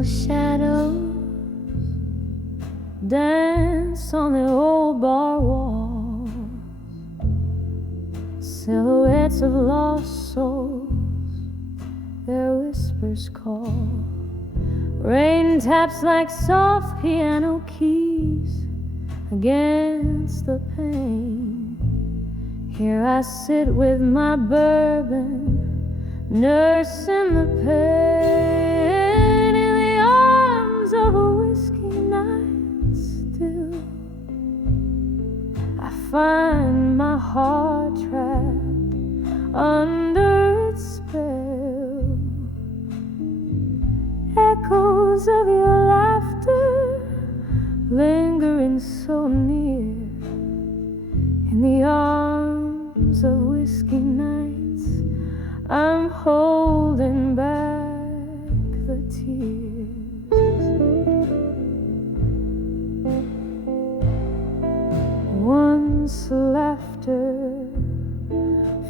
Little shadows dance on the old bar wall, silhouettes of lost souls, their whispers call. Rain taps like soft piano keys against the pane. Here I sit with my bourbon, nursing the pain in the arms of a whiskey night still. I find my heart trapped under its spell. Echoes of your laughter lingering so near in the arms of whiskey nights. I'm holding back the tears. Once laughter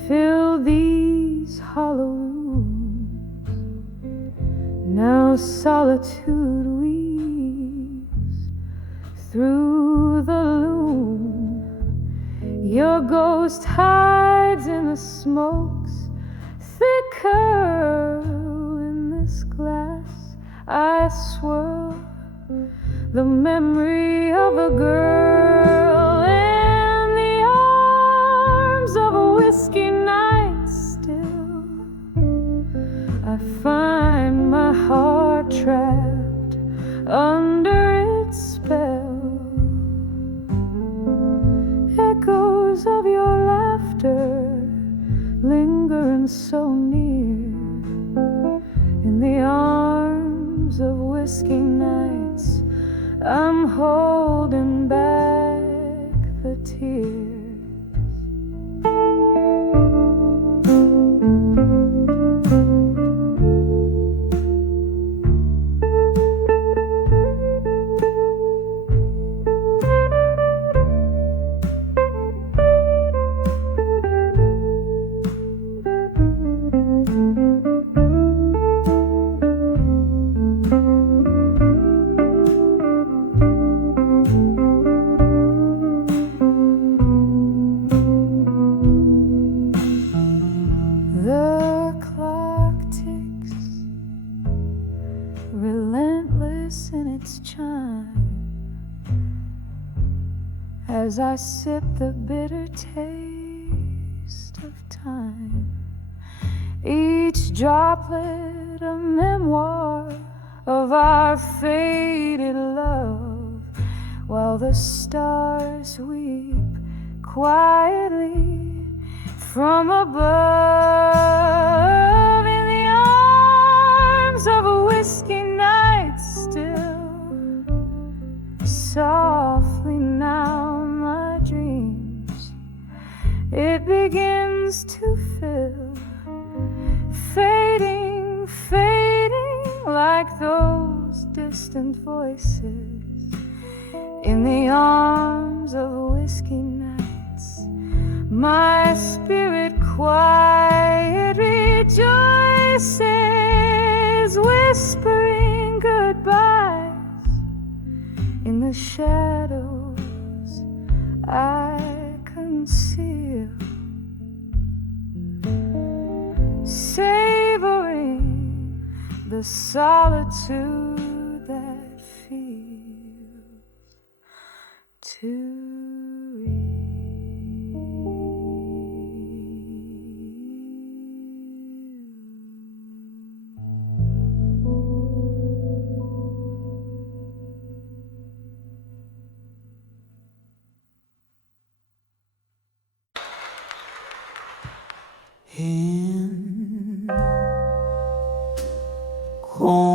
filled these hollow rooms, now solitude weaves through the loom. Your ghost hides in the smokes, thick curl in this glass. I swirl the memory of a girl in the arms of a whiskey night still. I find my heart trapped under its spell. Echoes of your laughter lingering so near in the arms of whiskey nights. I'm holding back the tears. As I sip the bitter taste of time, each droplet a memoir of our faded love, while the stars weep quietly from above in the arms of a whiskey night still. Softly now it begins to fill, fading, fading like those distant voices in the arms of whiskey nights. My spirit quiet rejoices, whispering goodbyes in the shadows I conceal, savoring the solitude that feels too in corner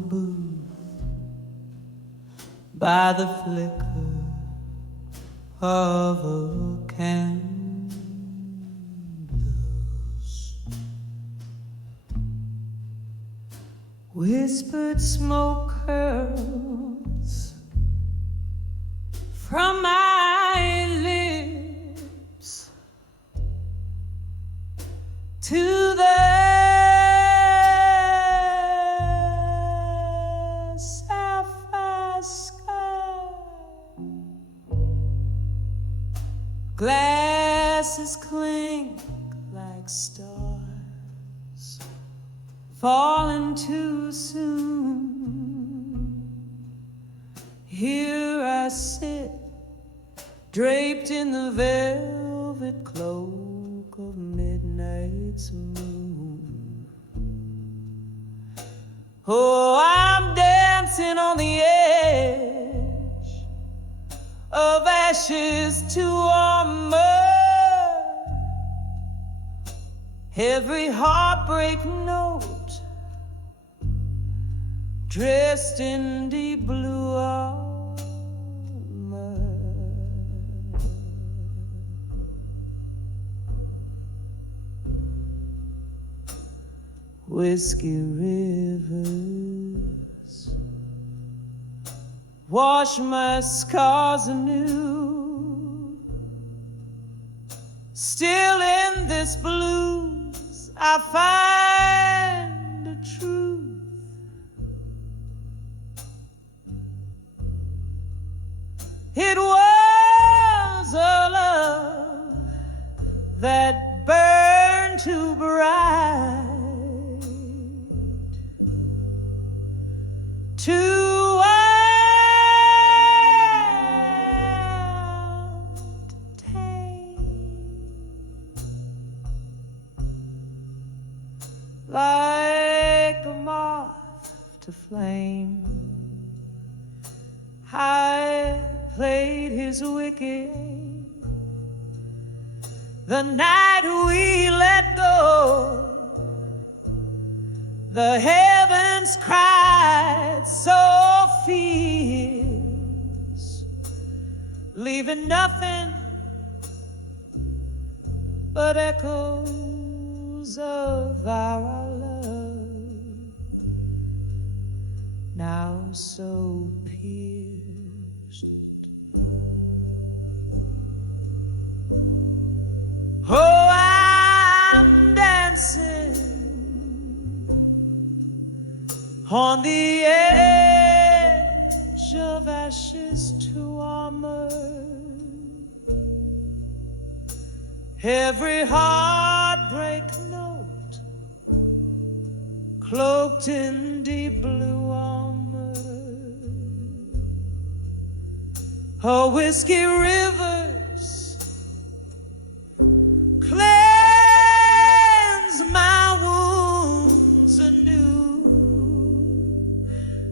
booth by the flicker of a candles, whispered smoke curls from my lips to the Glasses clink like stars falling too soon. Here I sit, draped in the velvet cloak of midnight's moon. Oh, I'm dancing on the edge of ashes to armor. Every heartbreak note dressed in deep blue armor. Whiskey rivers wash my scars anew. Still in this blues I find a truth. It was a love that burned too bright too wild to tame. Like a moth to flame, I played his wicked the night we let go. The heavens cried so fierce, leaving nothing but echoes of our love, now so pierced. Oh, I'm dancing on the edge of ashes to armor. Every heartbreak note cloaked in deep blue armor. Oh, whiskey rivers cleanse my wounds anew.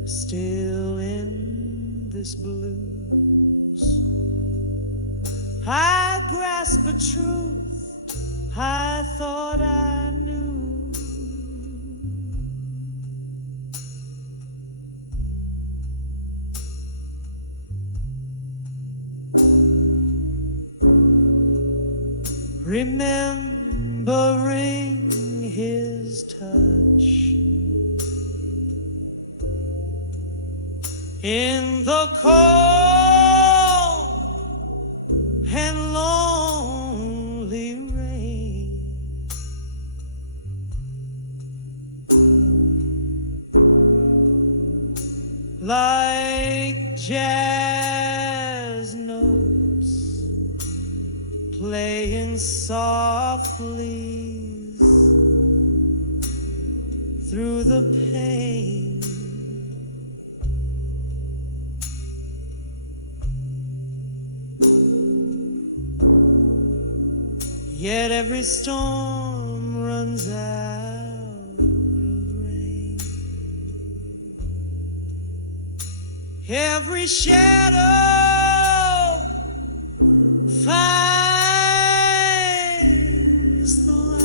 Still in this blues I grasp a truth I thought I knew. Remembering his touch in the cold and lonely rain, like jazz notes playing softly through the pain. Yet every storm runs out of rain. Every shadow finds the light,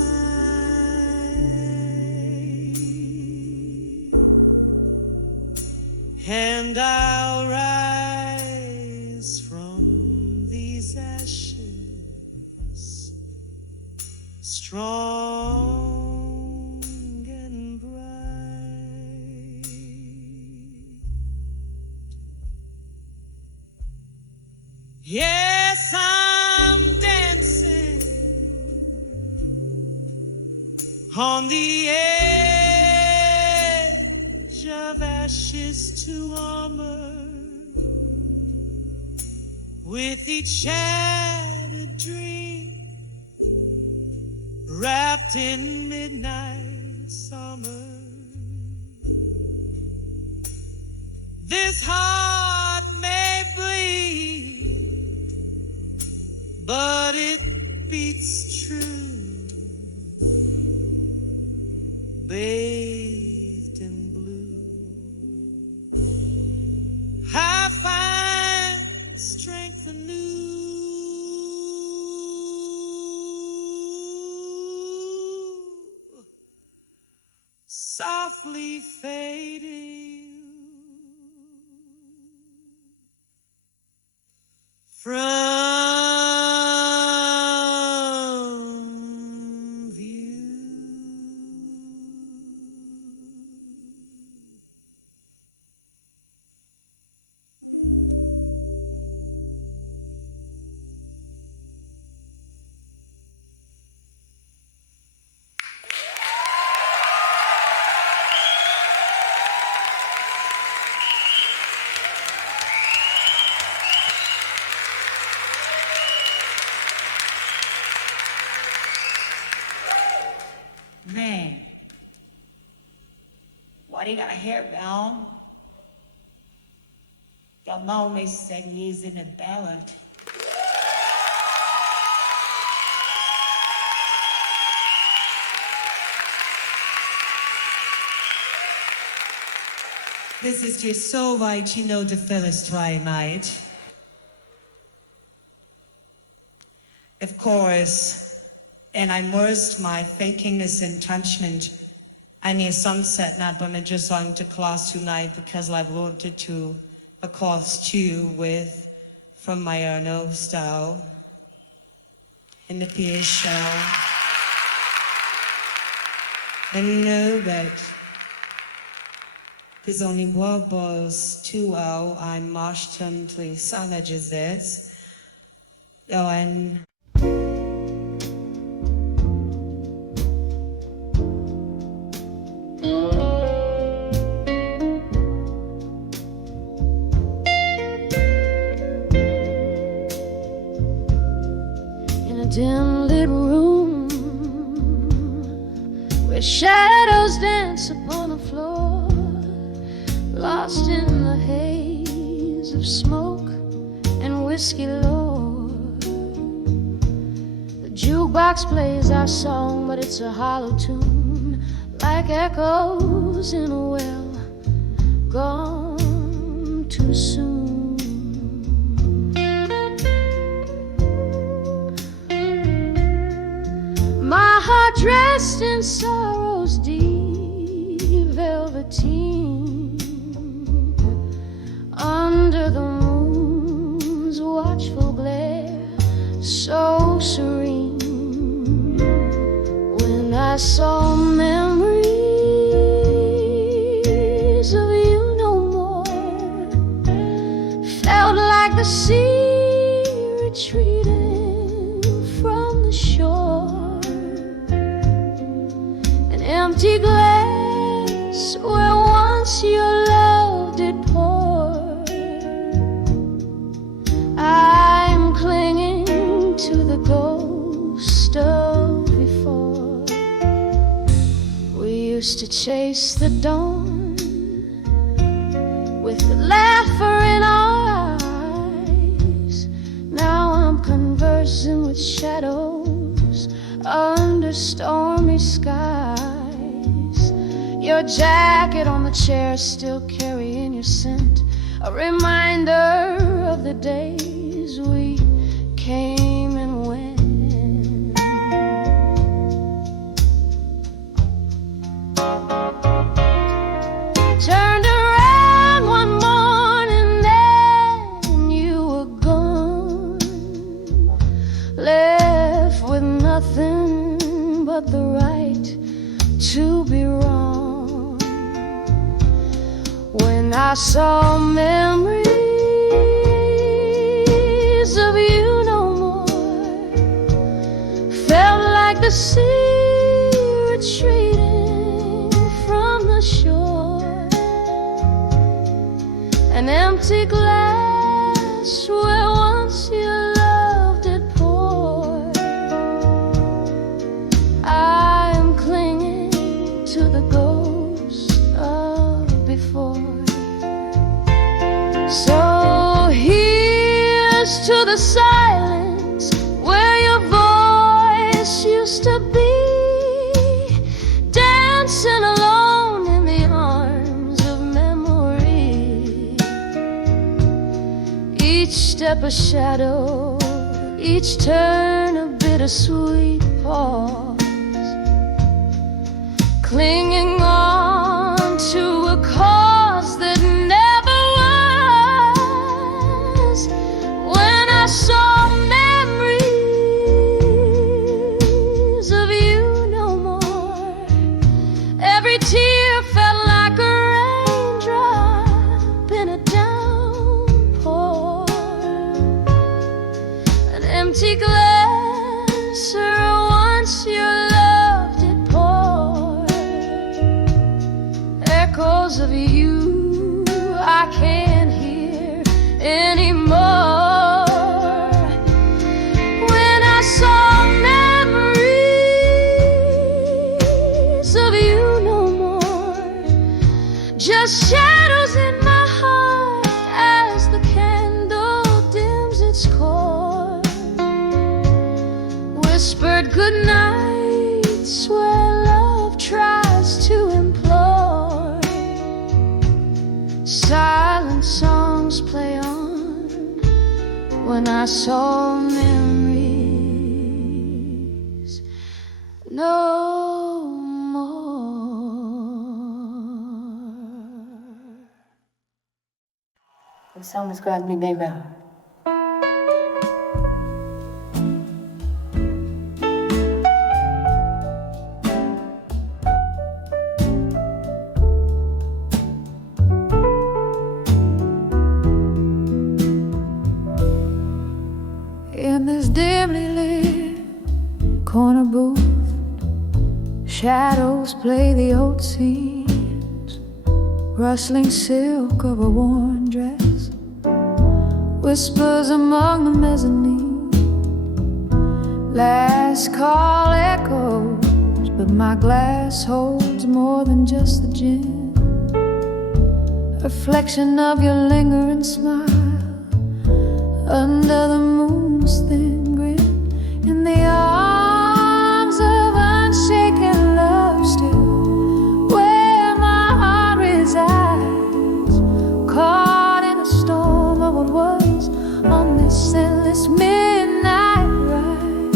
and I'll rise from these ashes strong and bright. Yes, I'm dancing on the edge of ashes to armor. with each shattered dream, wrapped in midnight summer. This heart may bleed, but it beats true, bathed in blue. I find strength anew, softly fading from view. Man, why do you got a hair down? Your mommy said he's in a ballad. This is just so right, you know the fellas try, mate. Of course. And I immersed my fakingness and intention. I need sunset not but I just going to class tonight because I've learned it to a course too with from my own style in the peer show. And know that there's only one balls 2-0 I'm marched to savage as this. Oh, and dim lit room where shadows dance upon the floor, lost in the haze of smoke and whiskey lore. The jukebox plays our song, but it's a hollow tune, like echoes in a well gone too soon. My heart dressed in sorrow's deep velveteen, under the moon's watchful glare, so serene. When I saw memories of you no more, felt like the sea retreating from the shore. Empty glass where once your love did pour. I'm clinging to the ghost of before. We used to chase the dawn with the laughter in our eyes. Now I'm conversing with shadows under stormy skies. Your jacket on the chair still carrying your scent, a reminder of the days we came and went. Turned around one morning and you were gone, left with nothing but the right to be wrong. When I saw memories of you no more, felt like the sea retreating from the shore. An empty glass where once So here's to the silence where your voice used to be, dancing alone in the arms of memory. Each step a shadow, each turn a bittersweet pause, clinging on to a cause that never was. When I saw memories of you no more, every tear felt like a raindrop in a downpour. An empty glass, or once your love did pour. Echoes of you I can't hear anymore. When I saw memories of you no more, just shadows in my heart as the candle dims its core. Whispered goodnights where love tries to implore. Silent songs play on when I saw memories no more. The song describes me, baby. In this dimly lit corner booth, shadows play the old scenes, rustling silk of a worn dress, whispers among the mezzanine. Last call echoes, but my glass holds more than just the gin. Reflection of your lingering smile under the moon's thin grin, in the arms of unshaken love still, where my heart resides, caught in a storm of what was on this endless midnight ride.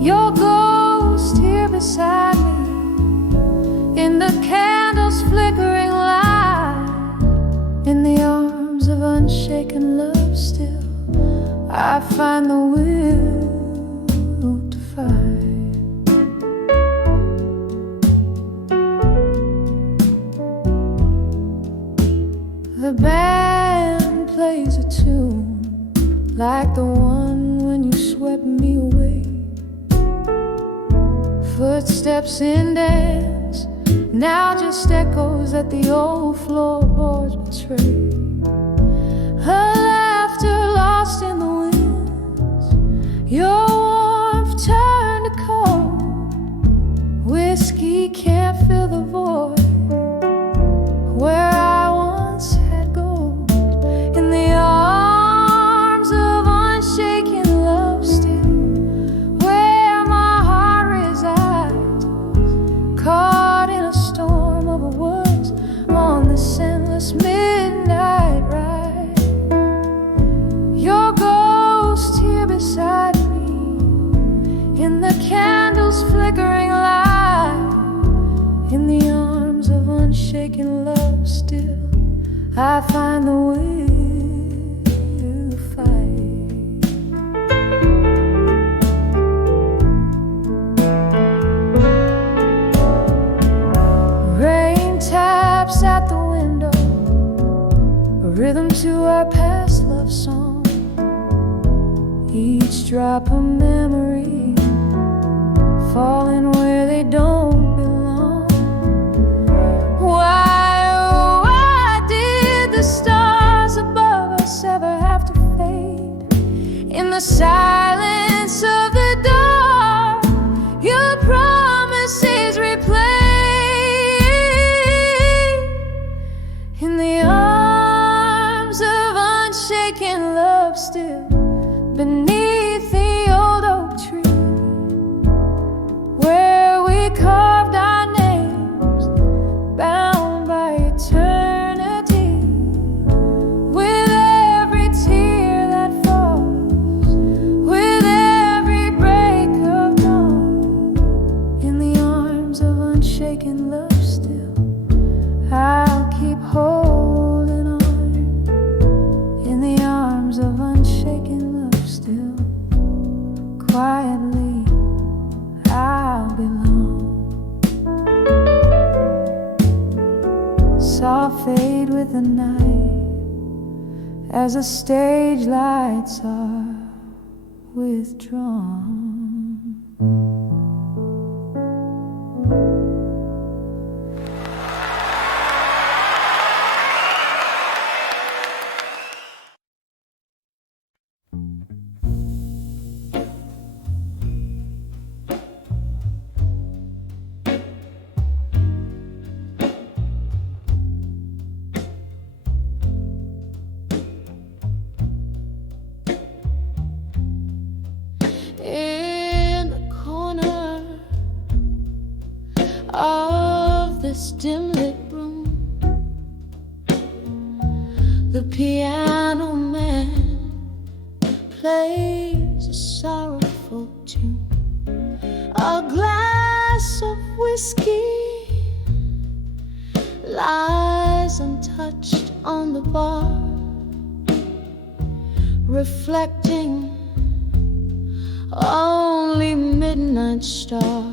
Your ghost here beside me, in the candle's flickering light, in the arms of unshaken love still, I find the will to fight. The band plays a tune like the one when you swept me away. Footsteps in dance, now just echoes that the old floorboards betray. Her laughter lost in the winds, your warmth turned to cold. Whiskey can't fill the void where I once had gold. In the arms of unshaken love still, where my heart resides, caught in a storm of words on this endless midnight ride. Your ghost here beside me, in the candle's flickering light, in the arms of unshaken love still, I find the will to fight. Rain taps at the window, a rhythm to our past love song, each drop a memory, falling where they don't belong. Why, oh, why did the stars above us ever have to fade? In the silence of the dark, your promises replay. In the arms still beneath the old oak tree, where we carved our names, bound by eternity. With every tear that falls, with every break of dawn, in the arms of unshaken love still, I'll keep holding on. In the arms of unshaken love still, quietly I'll belong. Saw fade with the night as the stage lights are withdrawn. In the corner of this dim lit room, the piano man plays a sorrowful tune. A glass of whiskey lies untouched on the bar, reflecting only midnight star.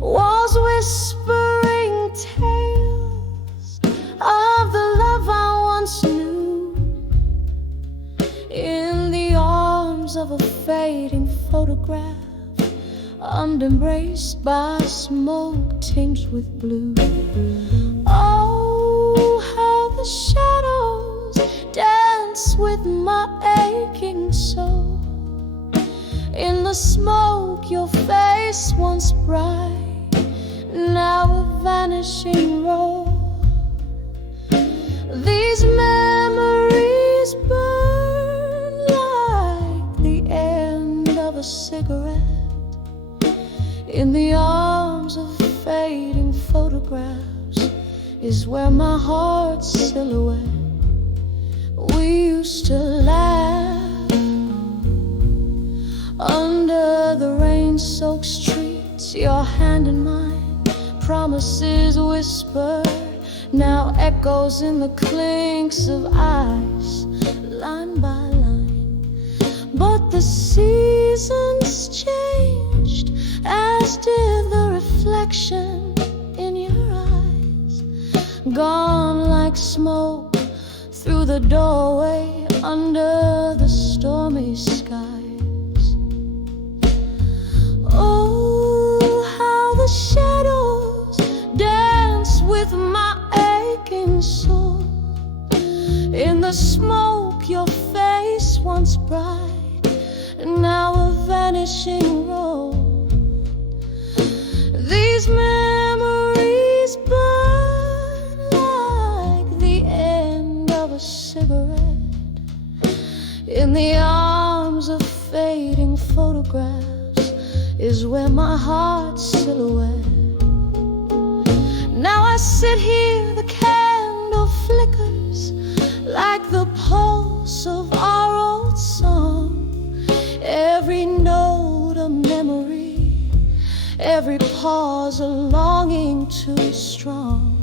Walls whispering tales of the love I once knew, in the arms of a fading photograph, embraced by smoke tinged with blue. Oh, how the shadows dance with my aching soul. In the smoke, your face once bright, now a vanishing role. These memories burn like the end of a cigarette, in the arms of fading photographs is where my heart's silhouette. We used to laugh under the rain-soaked streets, your hand in mine, promises whispered, now echoes in the clinks of ice, line by line. But the seasons changed, as did the reflection in your eyes, gone like smoke through the doorway under the stormy skies. Oh, how the shadows dance with my aching soul. In the smoke, your face once bright, now a vanishing role. These memories burn like the end of a cigarette, in the arms of fading photographs is where my heart's silhouette. Now I sit here, the candle flickers like the pulse of our old song. Every note a memory, every pause a longing too strong.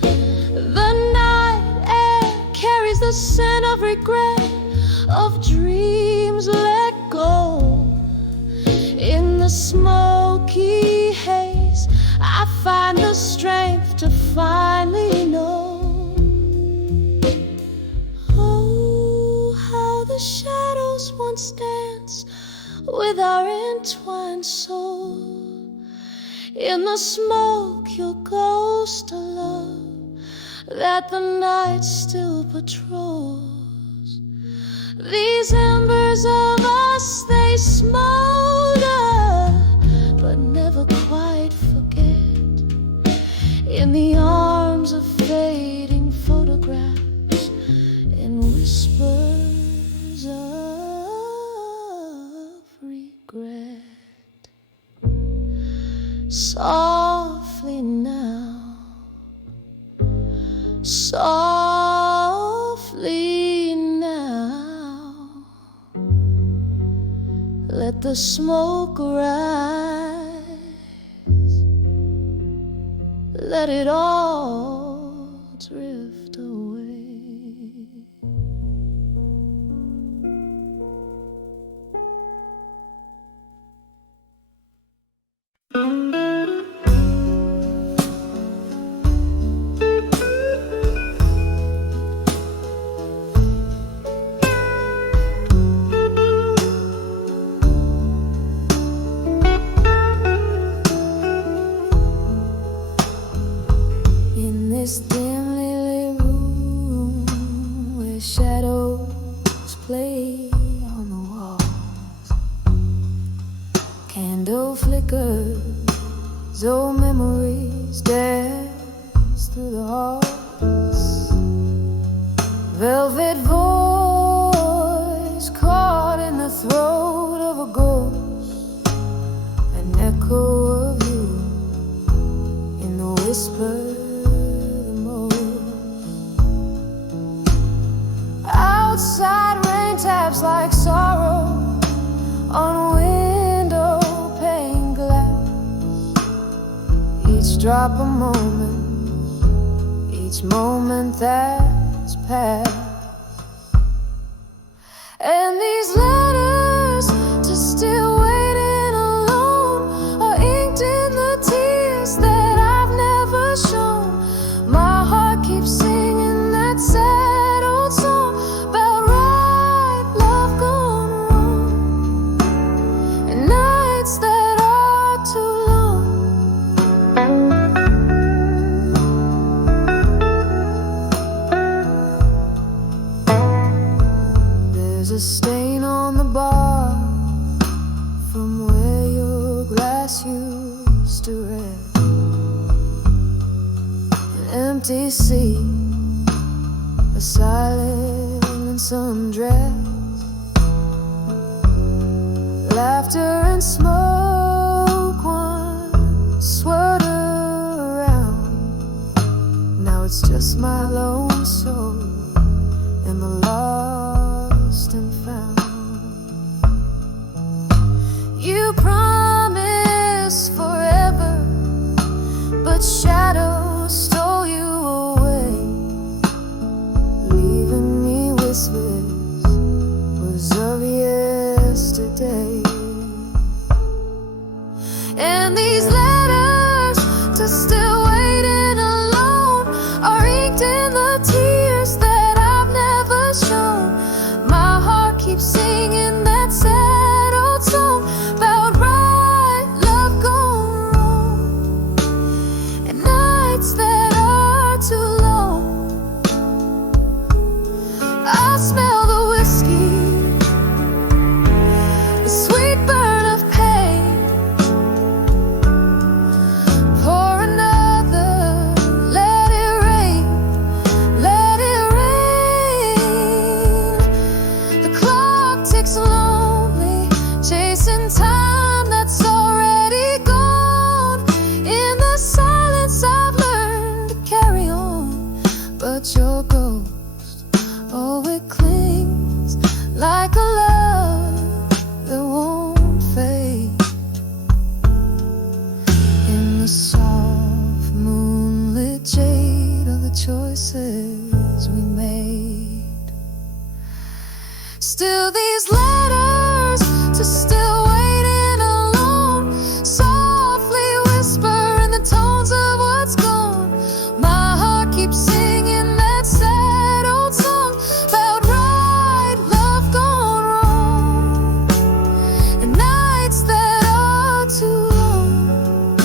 The night air carries the scent of regret, of dreams let go. In the smoky haze, I find the strength to finally know. Oh, how the shadows once danced with our entwined soul. In the smoke, your ghost a love that the night still patrols. These embers of us, they smolder, but never quite forget. In the arms of fading photographs, in softly now. Let the smoke rise, let it all drift away. In this dimly lit room where shadows play on the walls, candle flickers, old memories dance through the halls. Velvet voice caught in the throat of a ghost, an echo of you in the whisper the most. Outside rain taps like sorrow on window pane glass. Each drop a moment, each moment that's passed. And these letters to still waiting alone are inked in the tears that I've never shown. My heart keeps singing that sad old song about right love gone wrong, and nights that are too long. There's a stain on the bar from where your glass used to rest, an empty seat, a silence undressed, laughter and smoke once swirled around. Now it's just my lone soul and the lost and found. You promised forever, but shadows stole you away, leaving me whispers of yesterday. And these letters to still waiting alone are inked in the tears that I've never shown. My heart keeps singing that sad old song about right love gone wrong, and nights that are too long. I smell the whiskey, the sweet burn of pain. Pour another, let it rain, let it rain. The clock ticks lonely, chasing time that's already gone. In the silence I've learned to carry on, but your ghost, oh, it clings like a love that won't fade. In the soft moonlit shade of the choices we made. Still these letters to still waiting alone softly whisper in the tones of what's gone. My heart keeps singing that sad old song about right love gone wrong, and nights that are too long.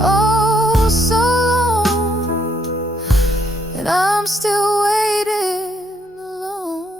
Oh, so long, and I'm still waiting alone.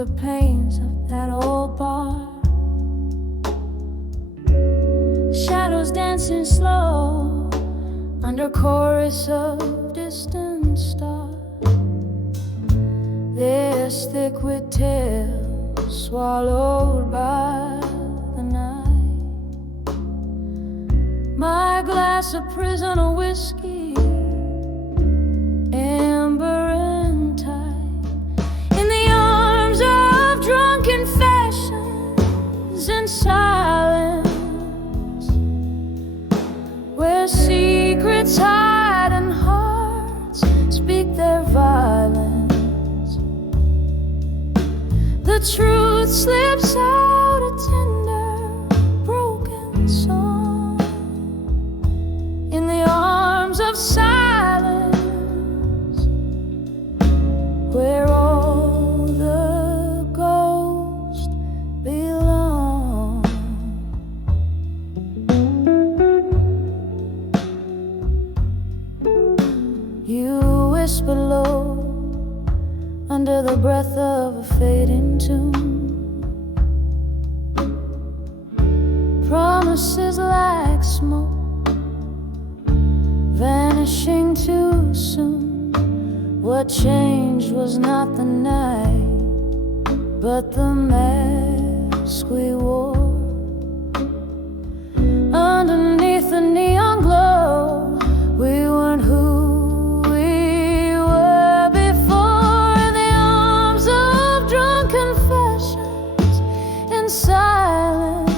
the pains of that old bar. Shadows dancing slow under chorus of distant stars. This thick with tales swallowed by the night. My glass of prisoner whiskey, amber and tight, in the arms of drunken fashions and silence, where secrets hide and hearts speak their violence. The truth slips out a tender, broken song in the arms of silence, where all the ghosts belong. You whisper low under the breath of a fading tune. Promises like smoke, vanishing too soon. What changed was not the night, but the mask we wore. Underneath the neon glow, we weren't who we were before. In the arms of drunken fashions in silence,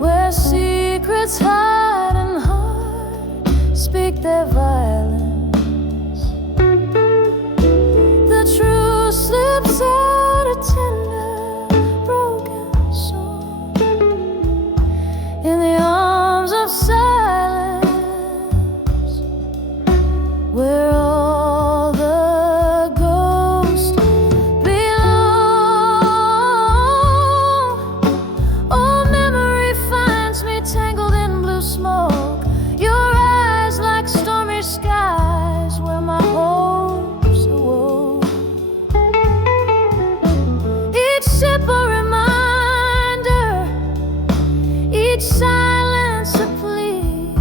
where secrets hide and heart speak their violence. The truth slips out a tender, broken soul in the arms of silence, where all the ghosts belong. Oh, memory finds me tangled in blue smoke. Your eyes like stormy skies, where my hopes awoke. Each sip a reminder, each silence a plea,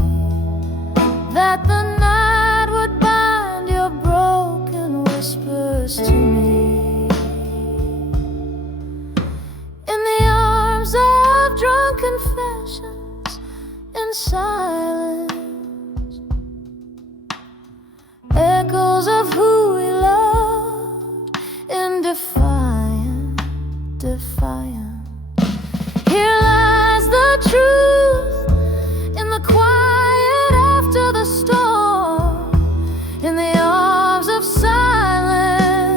that the night would bind your broken whispers to me. In the arms of drunken fashions in silence, echoes of who we loved in defiant. Here lies the truth in the quiet after the storm, in the arms of silence,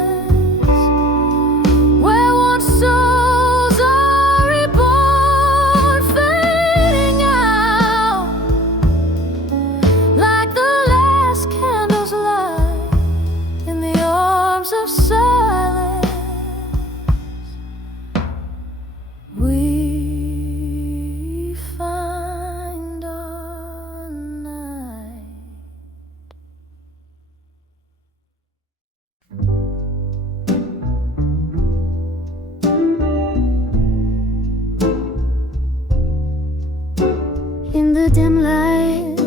where once souls are reborn, fading out like the last candles light in the arms of silence. We find our night. In the dim light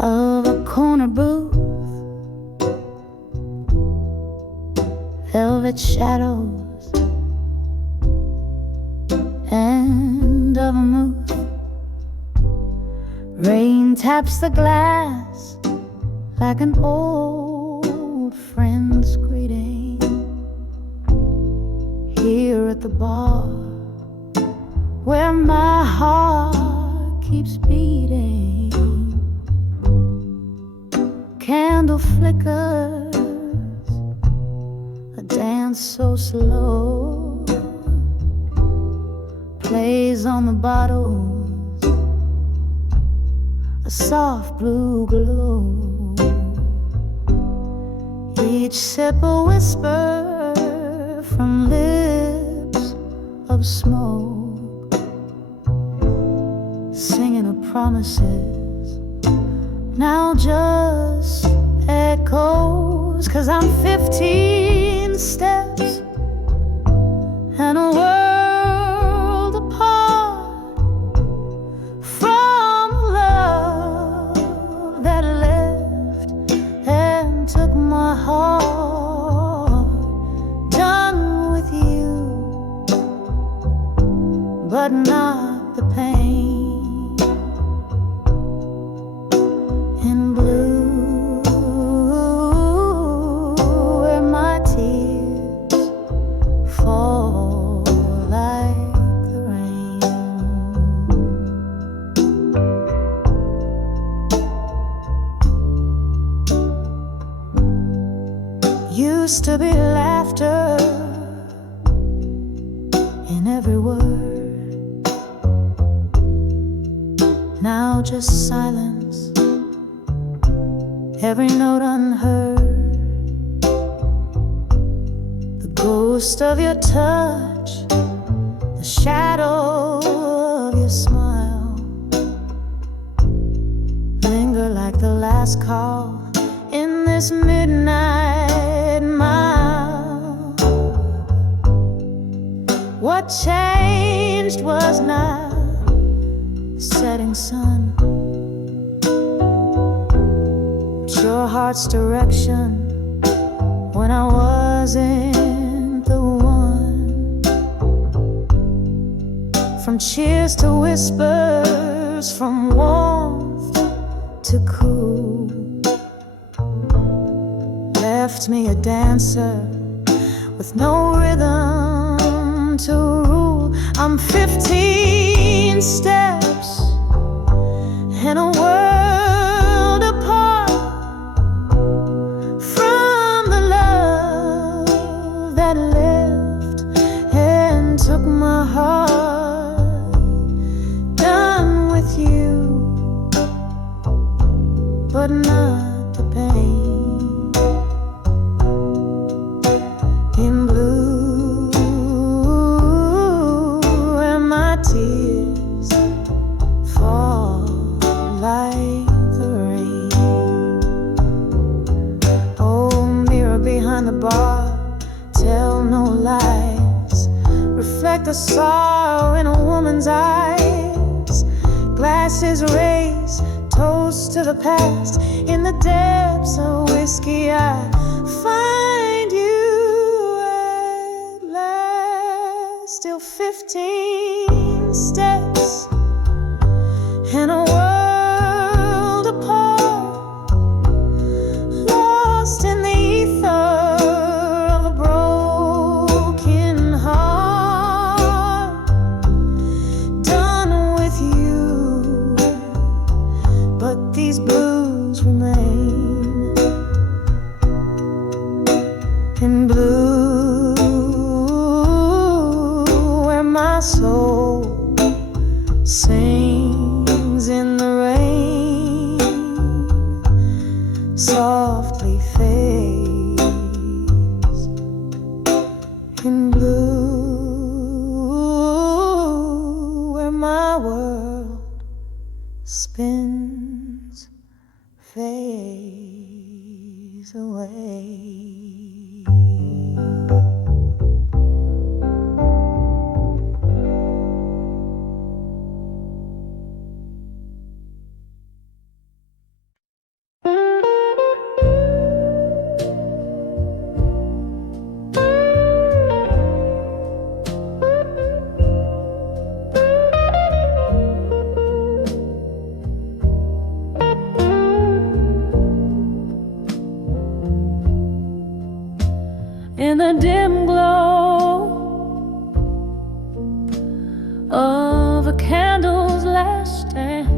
of a corner booth, velvet shadows and of a mood, rain taps the glass like an old friend's greeting. Here at the bar, where my heart keeps beating, candle flickers, a dance so slow, plays on the bottles, a soft blue glow. Each sip a whisper from lips of smoke, singing of promises now just echoes, 'cause I'm 15 steps and a world apart from love that left and took my heart. Done with you, but not the pain. In blue, where my tears fall like the rain. Used to be laughter in every word, now just silence, every note unheard. The ghost of your touch, the shadow of your smile, linger like the last call in this midnight mile. What changed was not the setting sun, your heart's direction when I wasn't the one. From cheers to whispers, from warmth to cool, left me a dancer with no rhythm to rule. I'm 15 steps in a world apart from the love that left and took my heart. Done with you, but not the pain. In blue, where my tears fall like the rain. Oh, mirror behind the bar, tell no lies, reflect the sorrow in a woman's eyes. Glasses raised, toast to the past. In the depths of whiskey I find you at last. Still 15 steps in a world apart, lost in the ether of a broken heart. Done with you, but these blues remain. In blue, where my soul sings in the rain, softly fades. In blue, where my world spins, fades away. In the dim glow of a candle's last stand,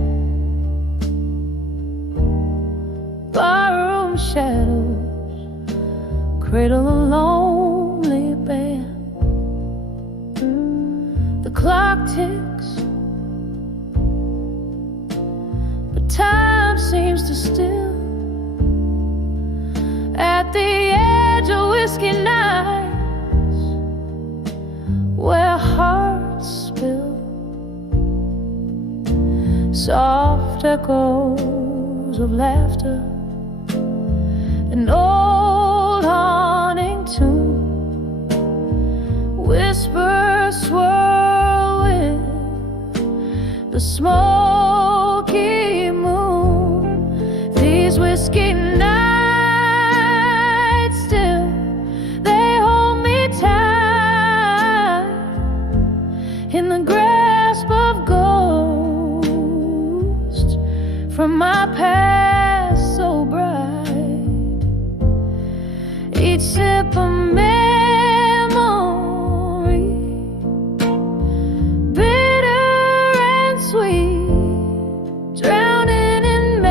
barroom shadows cradle a lonely band. The clock ticks, but time seems to still. At the edge of whiskey nights, where hearts spill, soft echoes of laughter an old haunting tune. Whispers swirl with the smoky moon. These whiskey nights still, they hold me tight in the grasp of ghosts from my past so bright. Each sip of memory, bitter and sweet, drowning in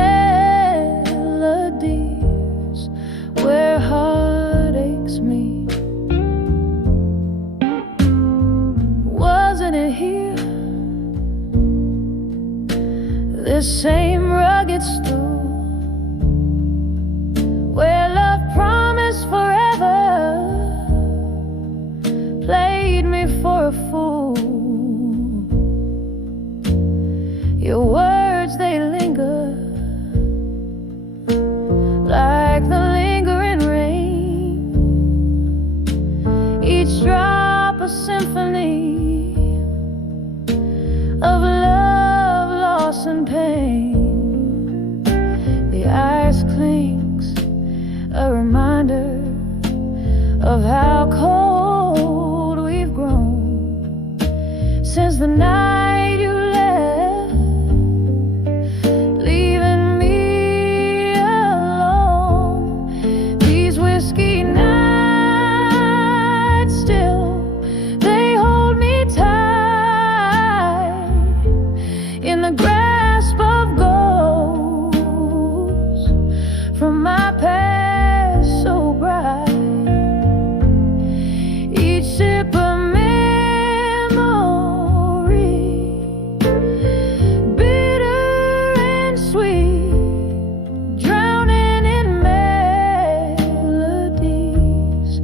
melodies where heart aches me. Wasn't it here, this same rugged stool, where love promised forever played me for a fool? Your words, they linger like the lingering rain, each drop a symphony of love, loss and pain. The ice clings, a reminder of how cold we've grown since the night you left, leaving me alone. These whiskey nights still, they hold me tight in the grasp of ghosts from my past so bright. Each sip of memory, bitter and sweet, drowning in melodies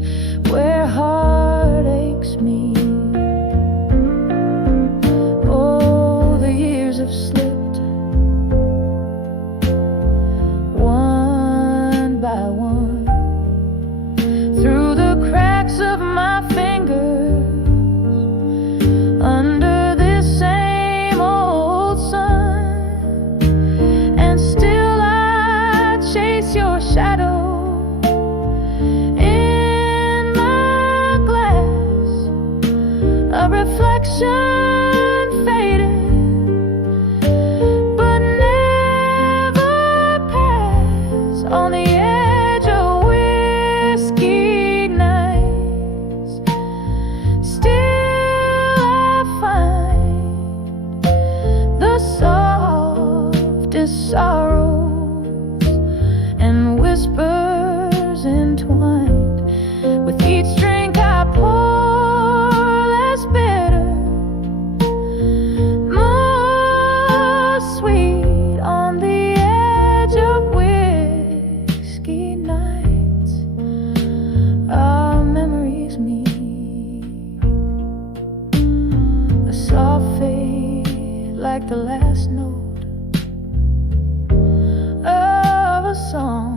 where heart aches me. Oh, the years have slipped one by one through the cracks of my fingers, under this same old sun, and still I chase your shadow in my glass, a reflection faded but never pass on the edge of whiskey nights. Still I find the softest sorrows and whispers entwined. With each drink I pour, less bitter, more sweet on the edge of whiskey nights. Our memories meet, a soft fade like the last note of a song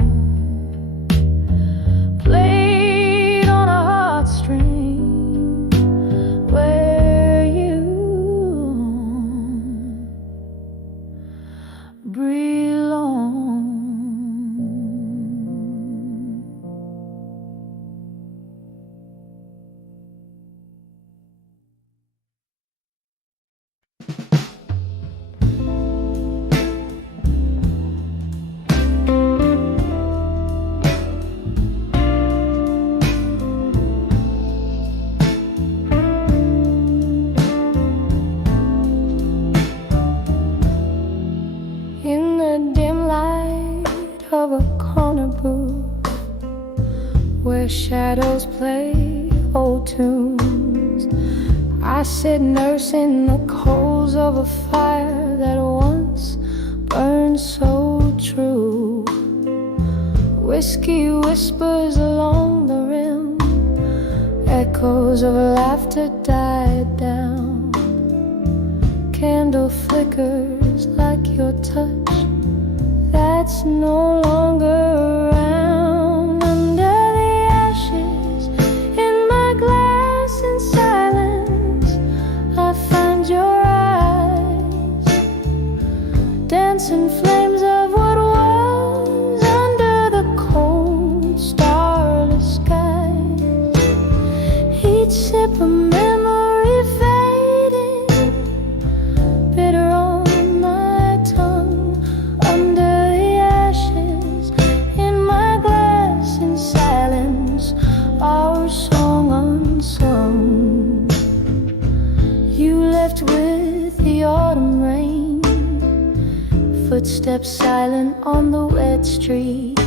played on a heartstring where you belong. In the dim light of a corner booth where shadows play old tunes, I sit nursing the coals of a fire that once burned so true. Whiskey whispers along the rim, echoes of laughter died down. Candle flickers like your touch that's no longer around. dancing flames of what was under the cold, starless skies. Each sip of memory fading, bitter on my tongue. Under the ashes in my glass, in silence, our song unsung. You left with the autumn rain, footsteps silent on the wet street.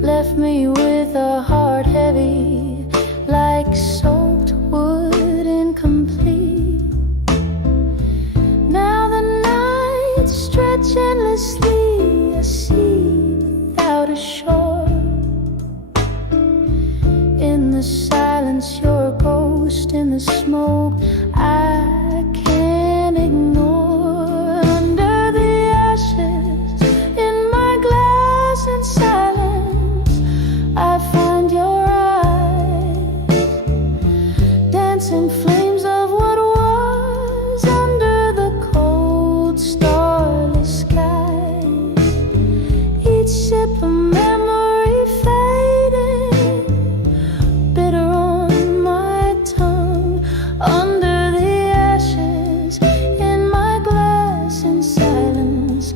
Left me with a heart heavy, like soaked wood, incomplete. Now the nights stretch endlessly, a sea without a shore. In the silence, you're a ghost. In the smoke, I can't ignore. Under the ashes in my glass, in silence, I find your eyes, dancing flames of what was under the cold, starless skies. Each sip of memory fading, bitter on my tongue. Under the ashes in my glass, in silence,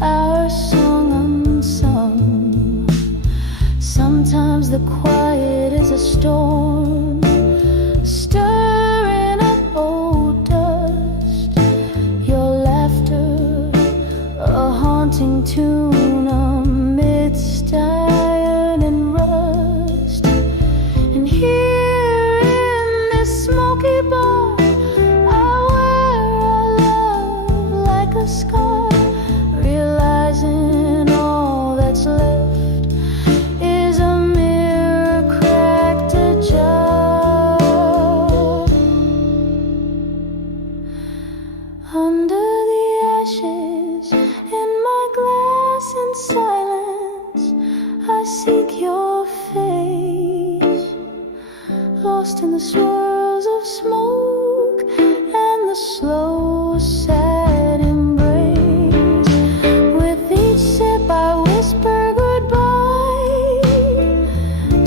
our song unsung. Sometimes the quiet is a storm, stirring up old dust. Your laughter, a haunting tune amidst iron and rust. And here in this smoky bar, I wear our love like a scar, realizing all that's left is a mirror cracked ajar. Under the ashes in my glass, in silence, I seek your face, lost in the swirls of smoke and the slow, sad embrace. With each sip I whisper goodbye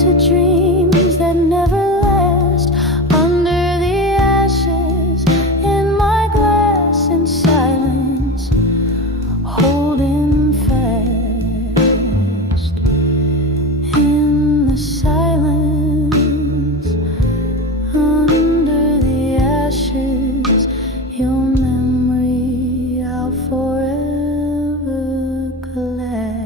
to dreams that never last. Under the ashes in my glass, in silence, holding fast. In the silence, under the ashes, your memory I'll forever collect.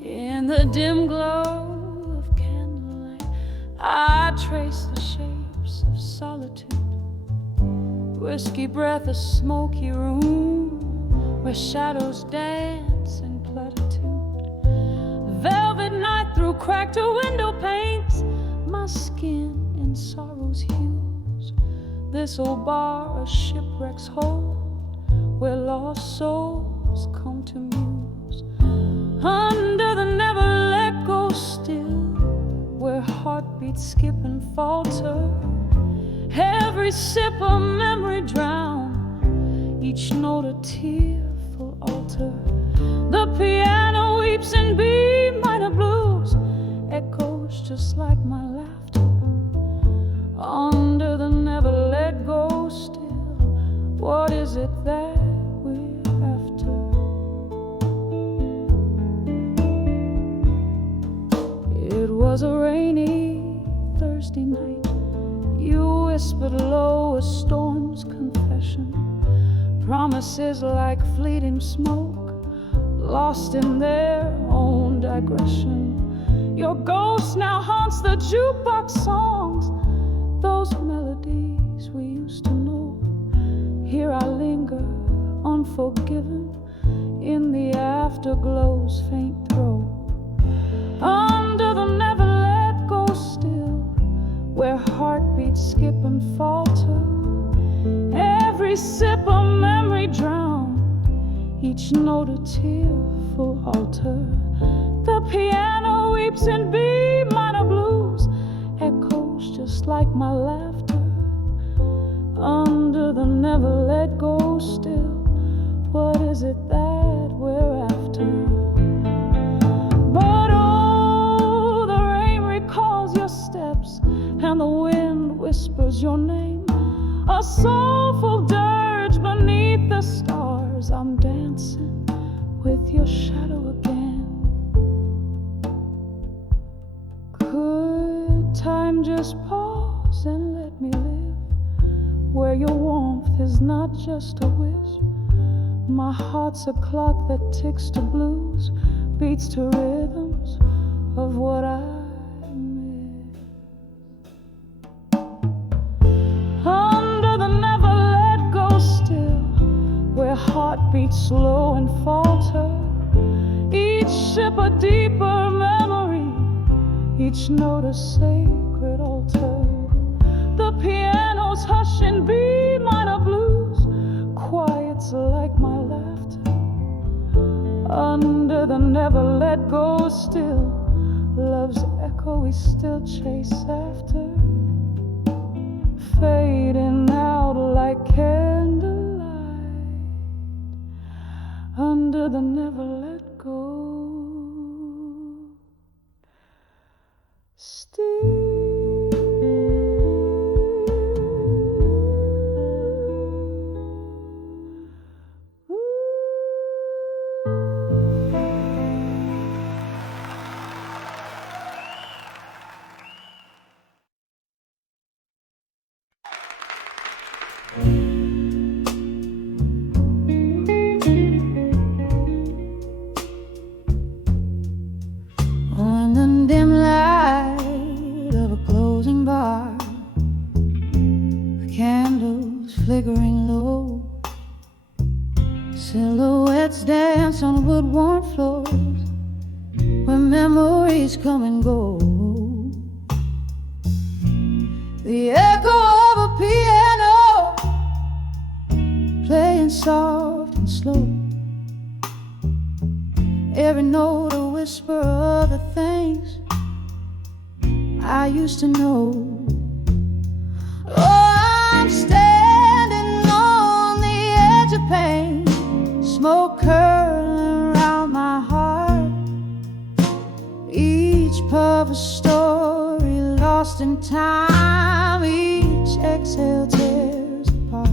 In the dim glow of candlelight, I trace the shapes of solitude. Whiskey breath, a smoky room where shadows dance in platitude. Velvet night through cracked window panes, my skin in sorrow's hues. This old bar, a shipwreck's hold, where lost souls come to muse. Under the never let go still, where heartbeats skip and falter. Every sip a memory drown, each note a tearful altar. The piano weeps in B minor blues, echoes just like my laughter. Under the never let go still, what is it that we're after? It was a rainy Thursday night. You whispered low a storm's confession. Promises like fleeting smoke, lost in their own digression. Your ghost now haunts the jukebox songs, those melodies we used to know. Here I linger, unforgiven, in the afterglow's faint throe. Under where heartbeats skip and falter. Every sip a memory drown, each note a tearful altar. The piano weeps in B minor blues, echoes just like my laughter. Under the never let go still, what is it that we're after? But oh, the rain recalls your steps, and the wind whispers your name. A soulful dirge beneath the stars, I'm dancing with your shadow again. Could time just pause and let me live where your warmth is not just a wisp? My heart's a clock that ticks to blues, beats to rhythms of what I miss. Under the never let go still, where heartbeats slow and falter. Each ship a deeper memory, each note a sacred altar. The piano's hush in B minor blues, quiets like my laughter. Under the never let go still, love's echo we still chase after. Fading out like candlelight, under the never let go still. On the dim light of a closing bar, candles flickering low, silhouettes dance on wood-worn floors where memories come and go. The echo of a piano playing soft and slow, every note a whisper of the things I used to know. Oh, I'm standing on the edge of pain, smoke curling around my heart. Each puff a story lost in time, each exhale tears apart.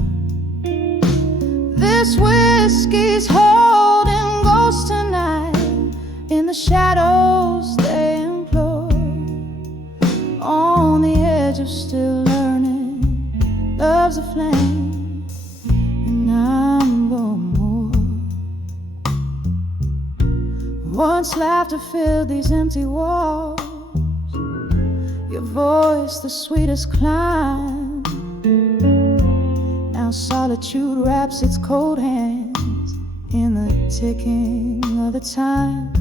This whiskey's holding ghosts tonight, in the shadows they implore. On the edge of still learning, love's a flame, and I'm going more. Once laughter filled these empty walls, your voice the sweetest climb. Now solitude wraps its cold hands in the ticking of the time.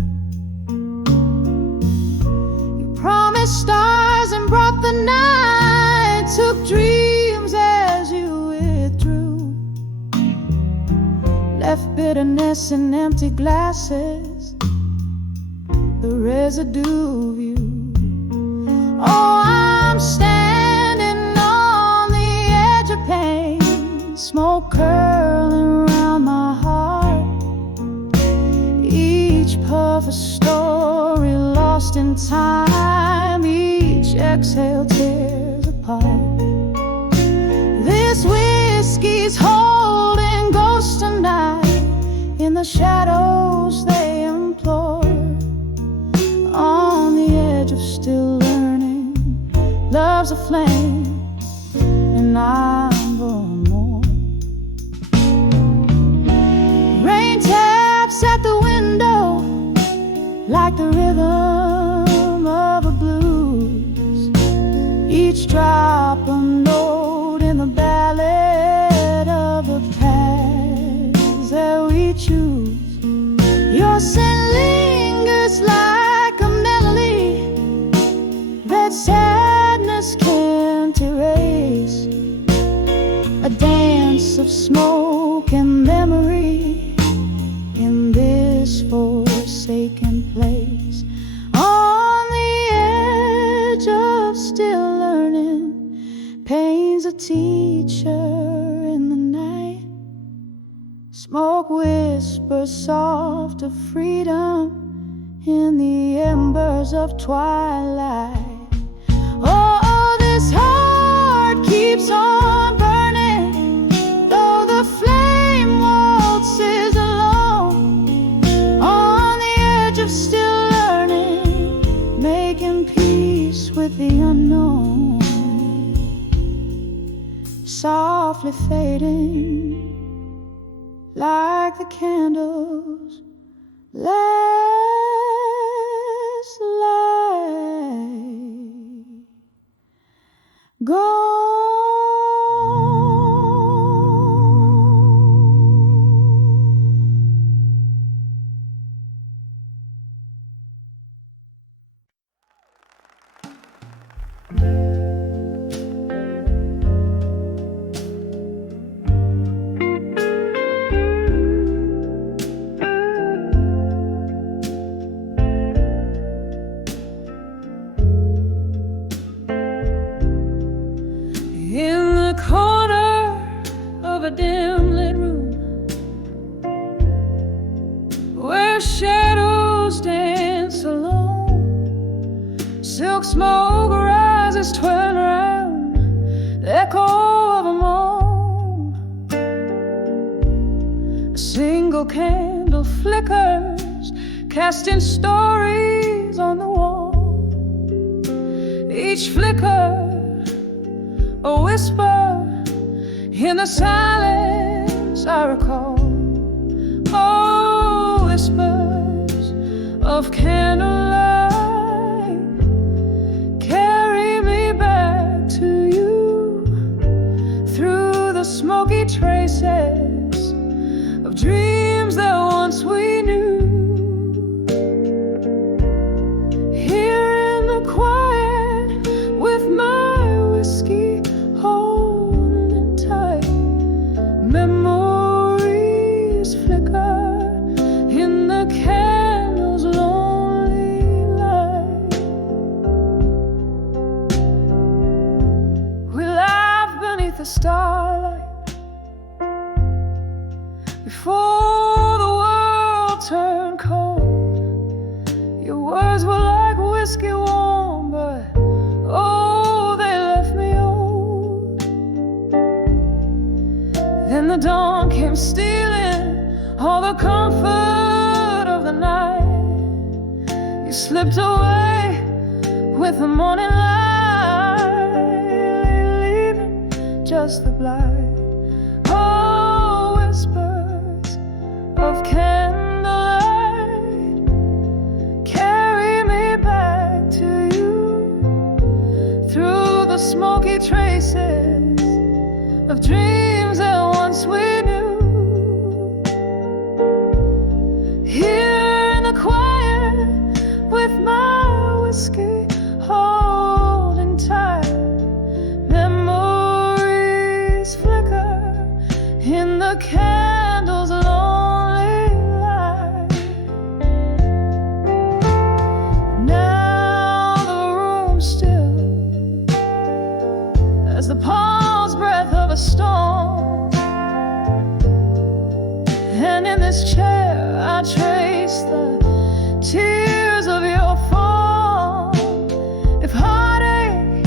You promised stars and brought the night, took dreams as you withdrew, left bitterness in empty glasses, the residue of you. Oh, I'm standing on the edge of pain, smoke curling around my heart. Each puff a story lost in time, each exhale tears apart. This whiskey's holding ghosts tonight, in the shadows they implore. On the edge of still learning, love's a flame, and I'm going more. Rain taps at the window like the rhythm of a blues, each drop a note in the ballad of the paths that we choose. Your scent lingers like a melody that sadness can teacher in the night. Smoke whispers soft of freedom in the embers of twilight. Oh, this heart keeps on burning, though the flame waltzes alone, on the edge of still learning, making peace with the unknown. Softly fading like the candles last light gone. In the corner of a dim lit room, where shadows dance alone, silk smoke rises, twirling around, the echo of a moan. A single candle flickers, casting stories on the wall. Each flicker a whisper in the silence I recall. Oh, whispers of candlelight, carry me back to you through the smoky traces of dreams that once we knew. Here in the quiet with my whiskey holding tight, memories flicker in the candle's lonely light. We laugh beneath the starlight before the world turned cold. Your words were like whiskey warm, but oh, they left me old. Then the dawn came stealing all the comfort of the night. You slipped away with the morning light, leaving just the blight. Oh, whispers of candlelight, carry me back to you through the smoky traces of dreams that once we knew. Here in the quiet with my whiskey holding tight, memories flicker in the candle's lonely light. Now the room's still as the pause breath of a storm, and in this chair I trace the tears of your form. If heartache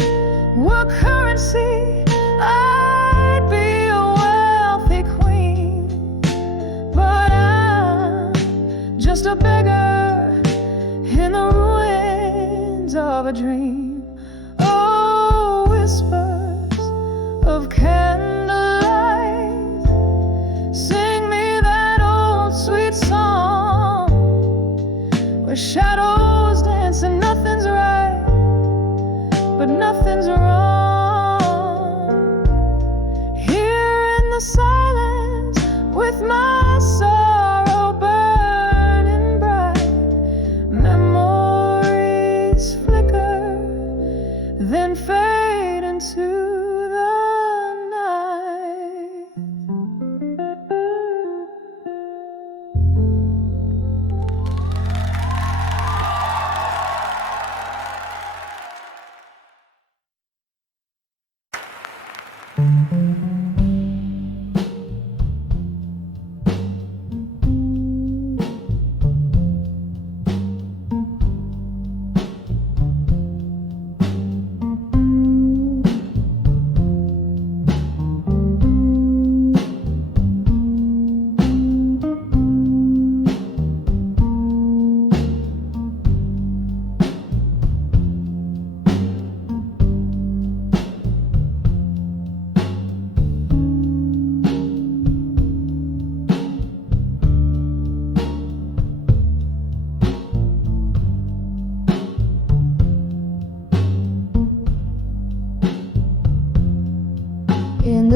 were currency, I'd be a wealthy queen, but I'm just a beggar in the ruins of a dream. Oh, whispers of candlelight, sing me that old sweet song where shadows dance and nothing's right, but nothing's wrong. Here in the silence with my sorrow burning bright, memories flicker, then fade into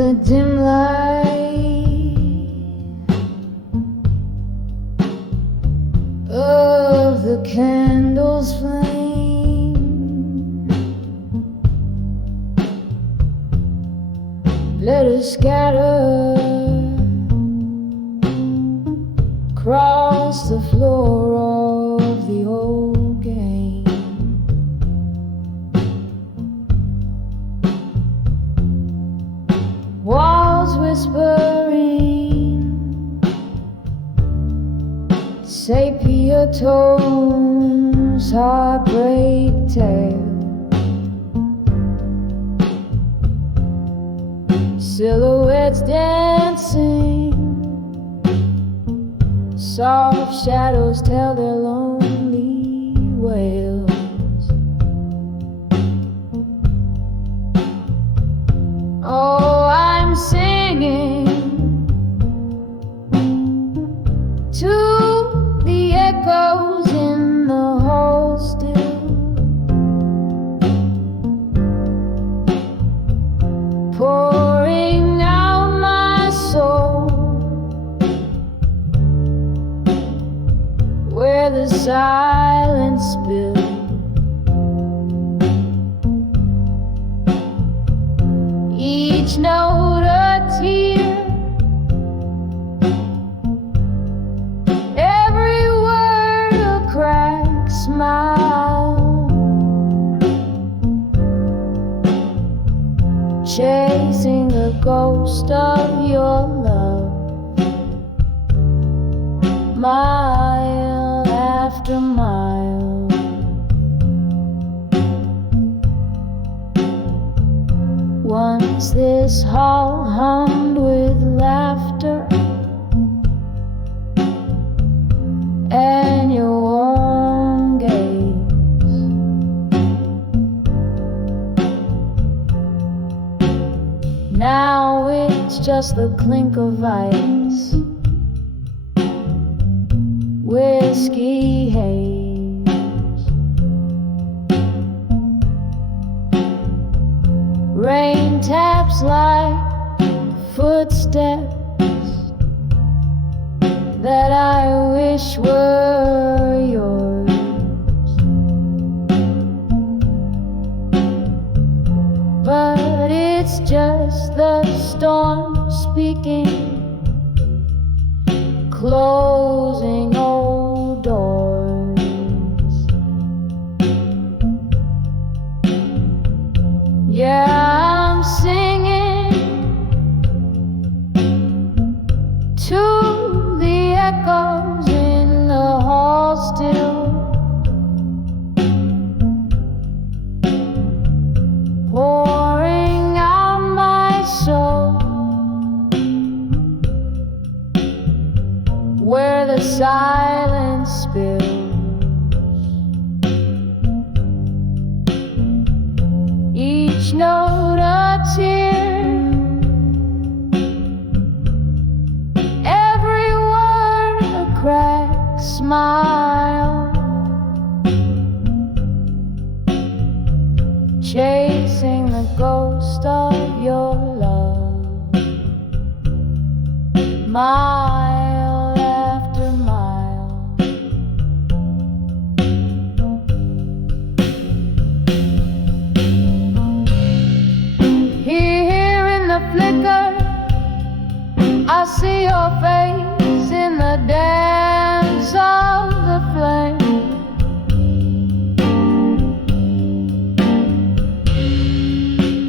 the dim light of the candle's flame, let us scatter across the floor of the old game. Walls whispering sepia tones, heartbreak tale, silhouettes dancing, soft shadows tell their lonely wails. Oh, I'm singing to the echoes in the hall still, pouring out my soul where the silence spills. Each note a tear, every word a cracked smile, chasing the ghost of your love, mile after mile. Once this hall hummed with laughter and your warm gaze. Now it's just the clink of ice, whiskey haze, rain taps like footsteps that I wish were yours. But it's just the storm speaking, closing old doors. Yeah, I'm singing to the echoes in the hall still, pouring out my soul where the silence spills. Each note a tear, every word a cracked smile, chasing the ghost of your love, mile after mile. Here in the flicker, I see your face in the dance of the flame.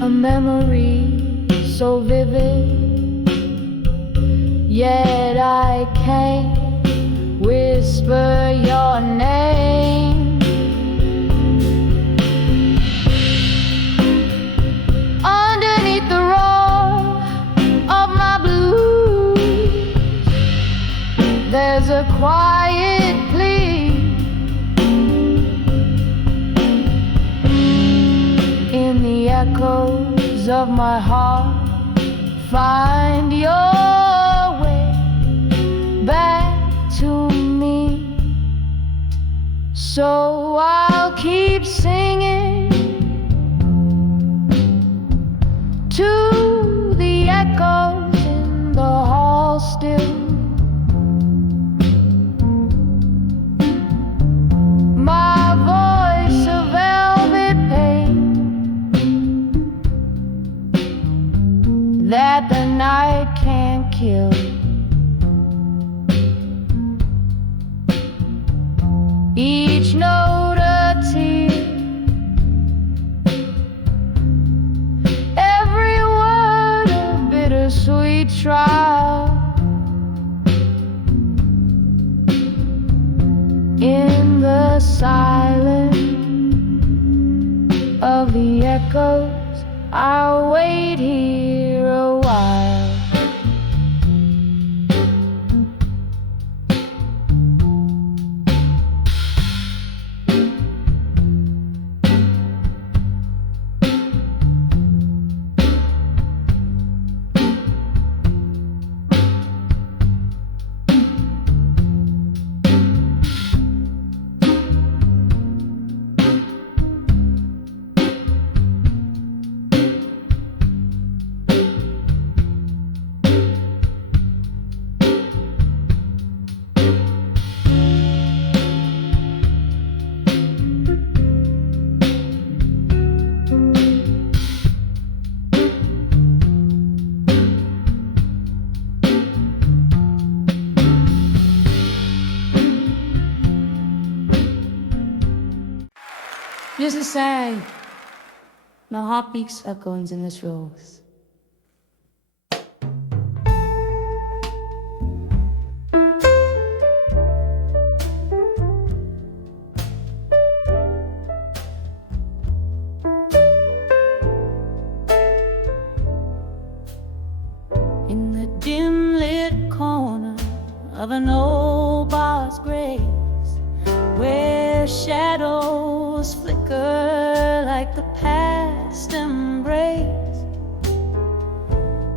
A memory so vivid, yet I can't whisper your name. Underneath the roar of my blues, there's a quiet plea. In the echoes of my heart, find your way back to me. So I'll keep singing to the echoes kill. Each note a tear, every word a bittersweet trial. In the silence of the echoes, I'll wait here a while. Just to say, my heart beats echoes in this rose. In the dim lit corner of an old bar's grace, where shadows flicker like the past embrace,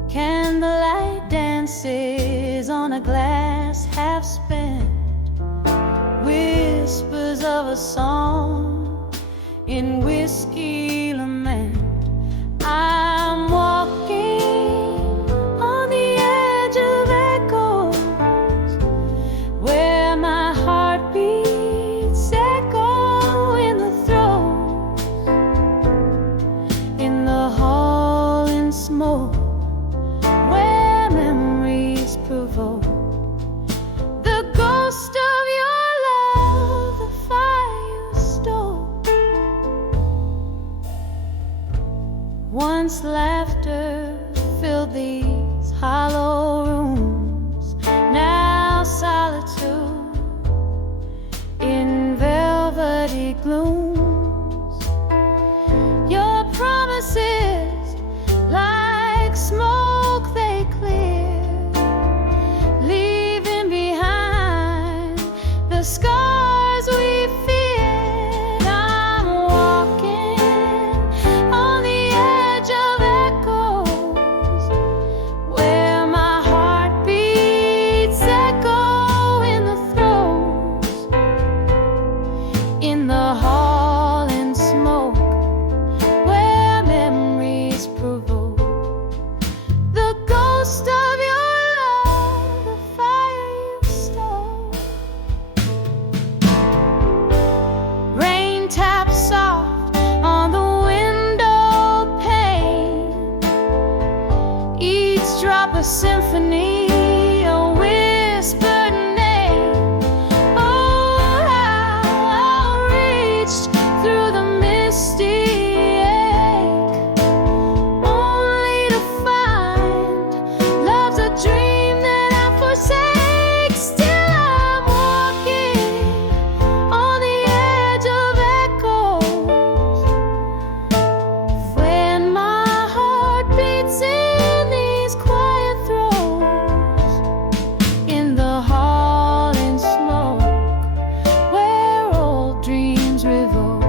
candlelight dances on a glass half spent, whispers of a song in whiskey lament. I'm walking on the edge of echoes, where my heart beats echo in the throes, in the hall in smoke, where memories provoke the ghost of your love, the fire you stole. Once laughter filled these hollow rooms, now solitude in velvety glooms. Your promises like smoke they clear, leaving behind the scars we feared. I'm walking on the edge of echoes, where my heart beats echo in the throes, in the hall in smoke, where memories provoke the ghost of your love, the fire you stole. Rain taps soft on the window pane, each drop a symphony, a whispered name. Oh, how I reached through the misty ache, only to find love's a dream that I forsake. Still I'm walking on the edge of echoes, when my heart beats in these quiet throes, in the hall in smoke, where old dreams revoke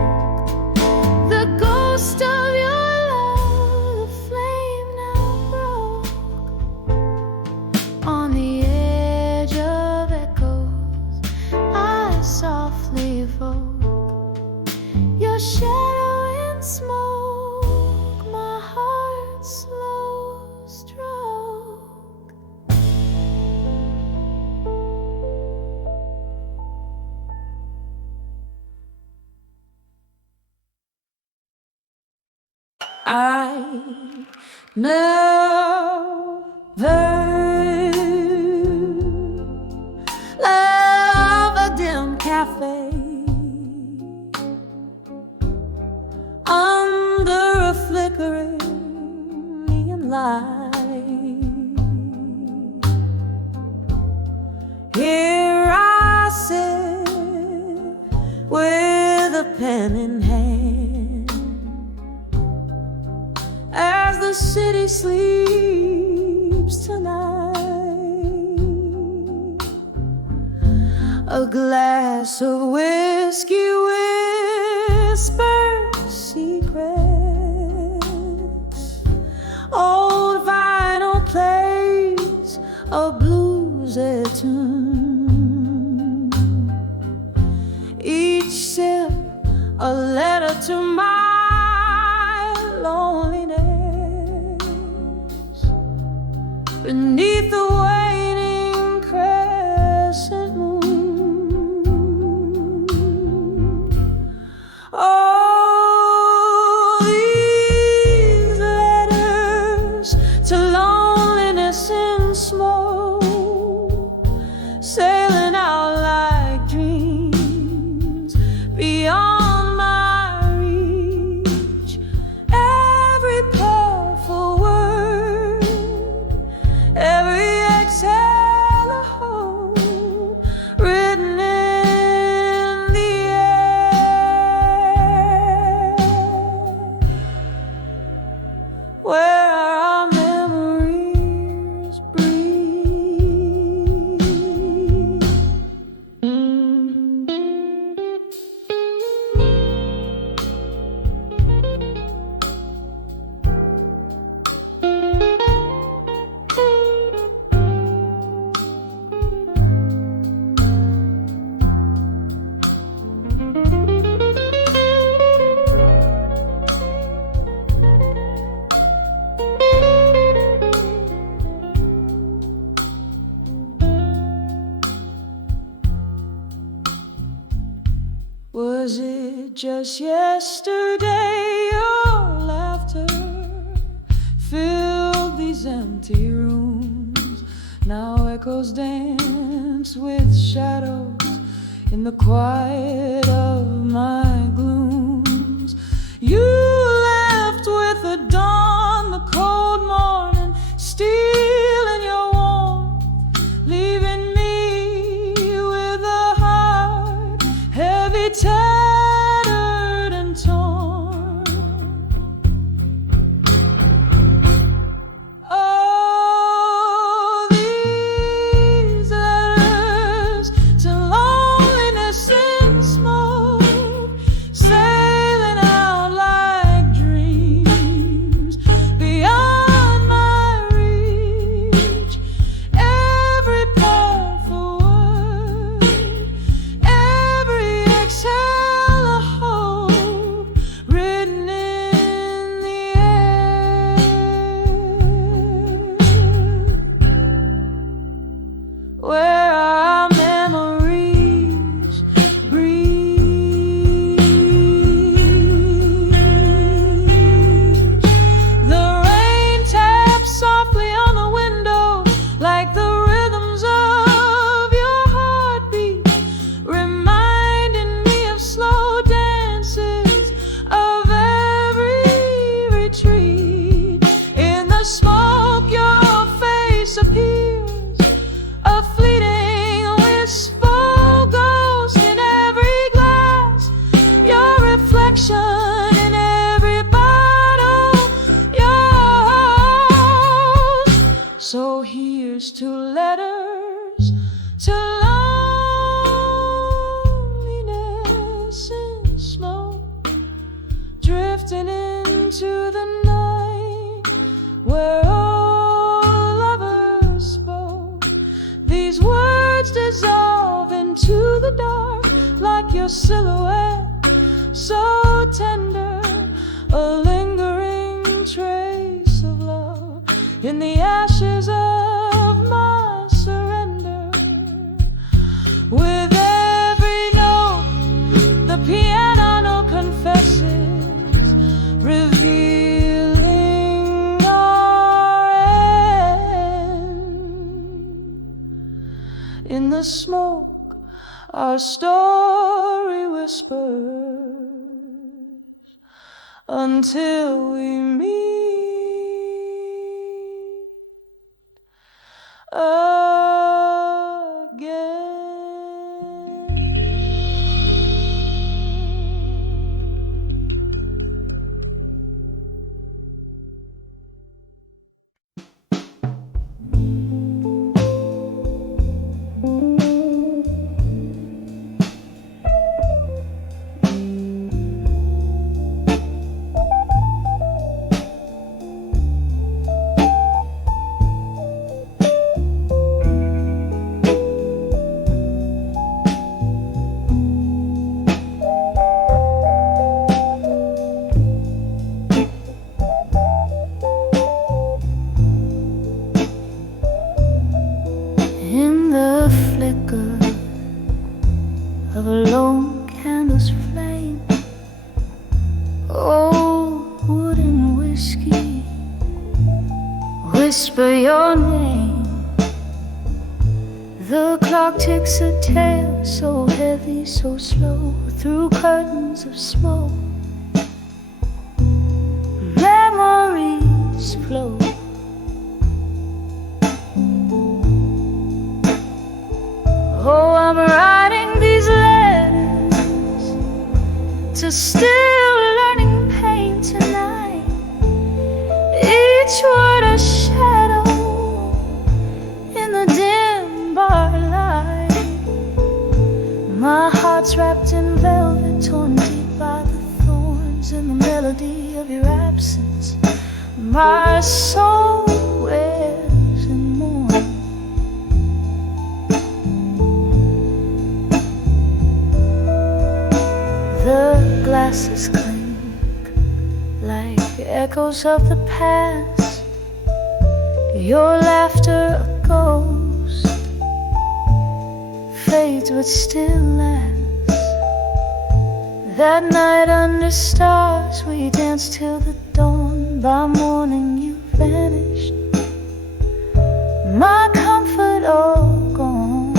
the ghost of your love, the flame now broke. On the edge of echoes, I softly evoke your shadow in smoke, my heart's slow stroke. I never pen in hand. As the city sleeps tonight, a glass of whiskey whispers secrets. Old vinyl plays a bluesy tune. Each sip a letter to my loneliness. Beneath the waning crescent moon, oh, these letters to loneliness in smoke, sailing out like dreams beyond my reach. Every powerful word, every exhale a hope, written in the air, where our memories breathe. Was it just yesterday your laughter filled these empty rooms? Now echoes dance with shadows in the quiet of my glooms. You left with the dawn, the cold morning, stealing your warmth, leaving me with a heart heavy, tattered and torn. Oh, these letters to loneliness in smoke, sailing out like dreams beyond my reach. Every powerful word, every exhale a hope, written in the air, where our memories breathe. The rain taps softly on the window like the rhythms of your heartbeat, reminding me of slow dances, of every retreat. In the smoke your face appears, a fleeting wistful ghost in every glass, your reflection in every bottle, yours. So here's to letters to loneliness in smoke, drifting into the night where all lovers spoke. These words dissolve into the dark like your silhouette, so tender, a lingering trace of love in the ashes of my surrender. With every note, the piano confesses, revealing our end. In the smoke, our story whispers until we meet again. your name. The clock ticks a tale so heavy, so slow, through curtains of smoke. Memories flow. Oh, I'm writing these letters to still learning pain tonight. Each word a shadow in the dim bar light. My heart's wrapped in velvet, torn deep by the thorns and the melody of your absence. My soul wears and mourns. The glasses clink like echoes of the past. Your laughter a ghost fades but still lasts. That night under stars we danced till the dawn. By morning you vanished, my comfort all gone.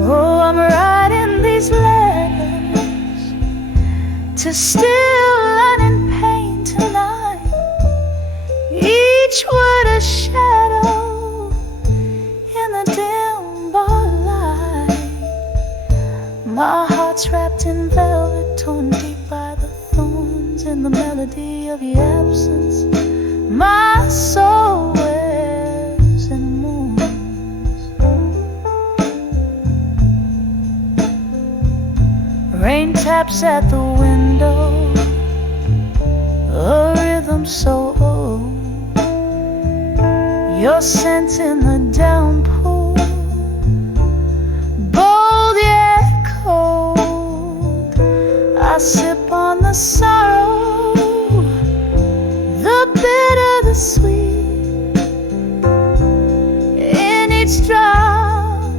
Oh, I'm writing these letters to still learning pain tonight. Each word a shadow in the dim bar light. My heart's wrapped in velvet, torn deep by the thorns and the melody of your absence. My soul wears and mourns. Rain taps at the window, a rhythm so old. Your scent in the downpour, bold yet cold. I sip on the sorrow, the bitter, the sweet. In each drop,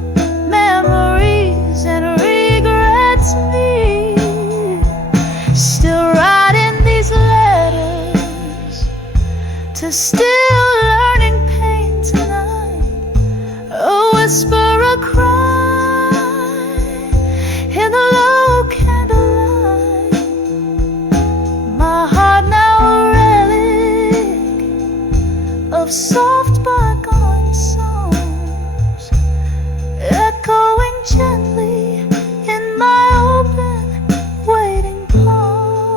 memories and regrets meet. Still writing these letters to still learning pain tonight. A whisper, a cry in the low candlelight. My heart now a relic of soft bygone songs, echoing gently in my open waiting palms.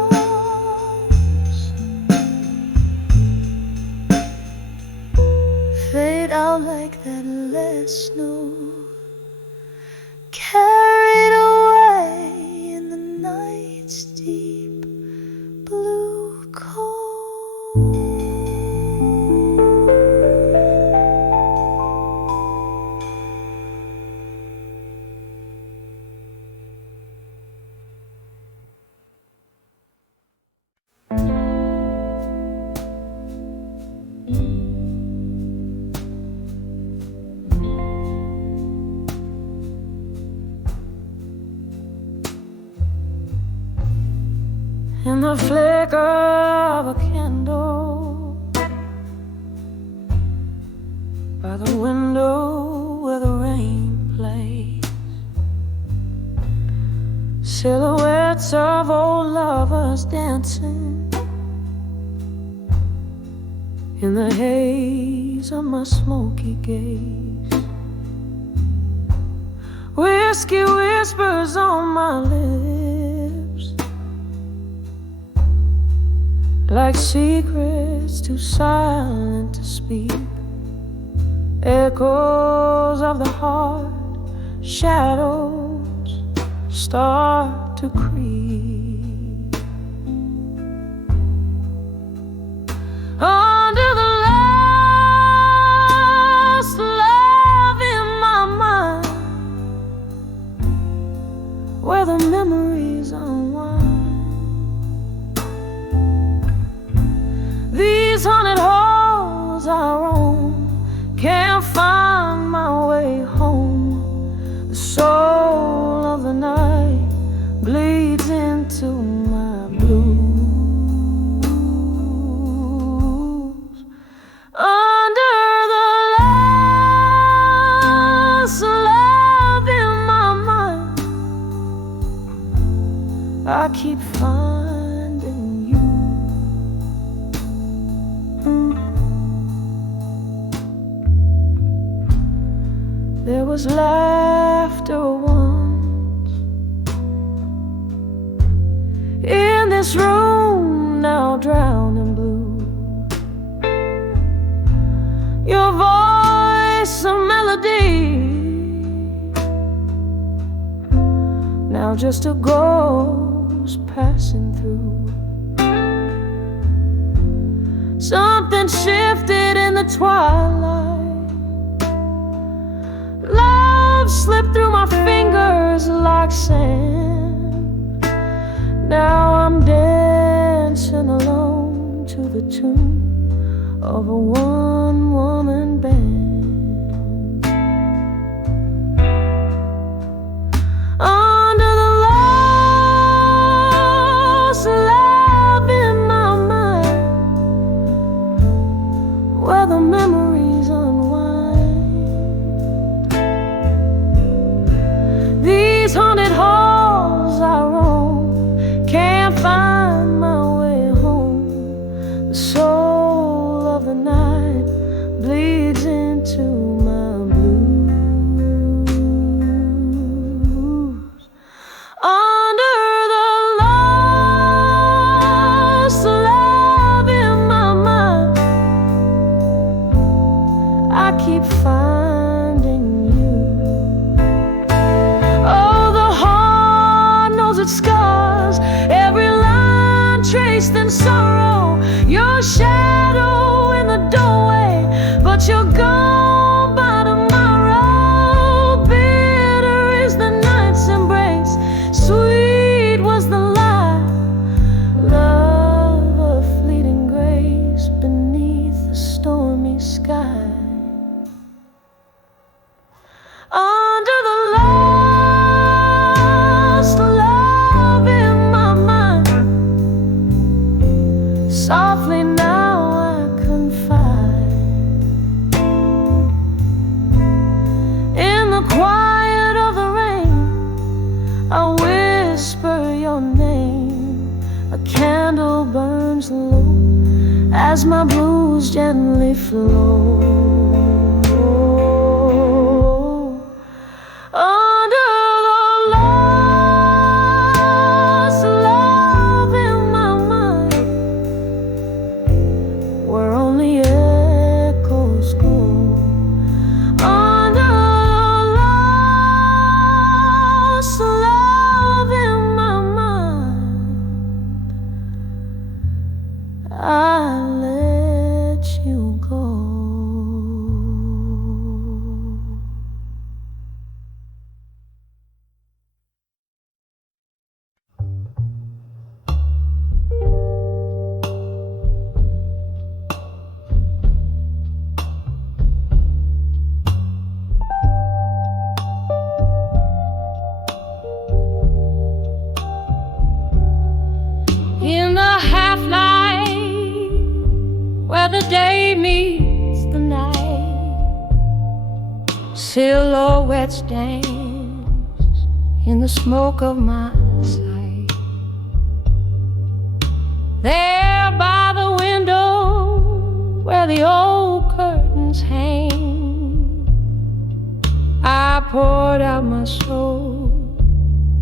Fade out like that last note, carried away in the night's deep blue cold. In the flicker of a candle by the window where the rain plays, silhouettes of old lovers dancing in the haze of my smoky gaze. Whiskey whispers on my lips, like secrets too silent to speak. Echoes of the heart, shadows start to creep. Under the last love in my mind, where the memories unwind. These haunted halls I roam, can't find my way home. The soul of the night bleeds into my blues. I keep finding you. There was laughter once in this room, now drowned in blue. Your voice a melody, now just a ghost passing through. Something shifted in the twilight. Love slipped through my fingers like sand. Now I'm dancing alone to the tune of a one-woman band. Under the lost love in my mind, where the memories unwind. These haunted halls I roam, can't find my way home. The soul of the night bleeds into my blues. Under the lost love in my mind, I keep finding you. Oh, the heart knows its scars, every line traced in sorrow. Your shadow in the doorway, but you're gone by tomorrow. Bitter is the night's embrace, sweet was the lie. Love, a fleeting grace beneath the stormy sky. Under the lost love in my mind, softly now I confide. In the quiet of the rain, I whisper your name. A candle burns low as my blues gently flow. Under the lost love in my mind, where only echoes go. Under the lost love in my mind, I let you go. In the half light, where the day meets the night, silhouettes dance in the smoke of my sight. There by the window where the old curtains hang, I poured out my soul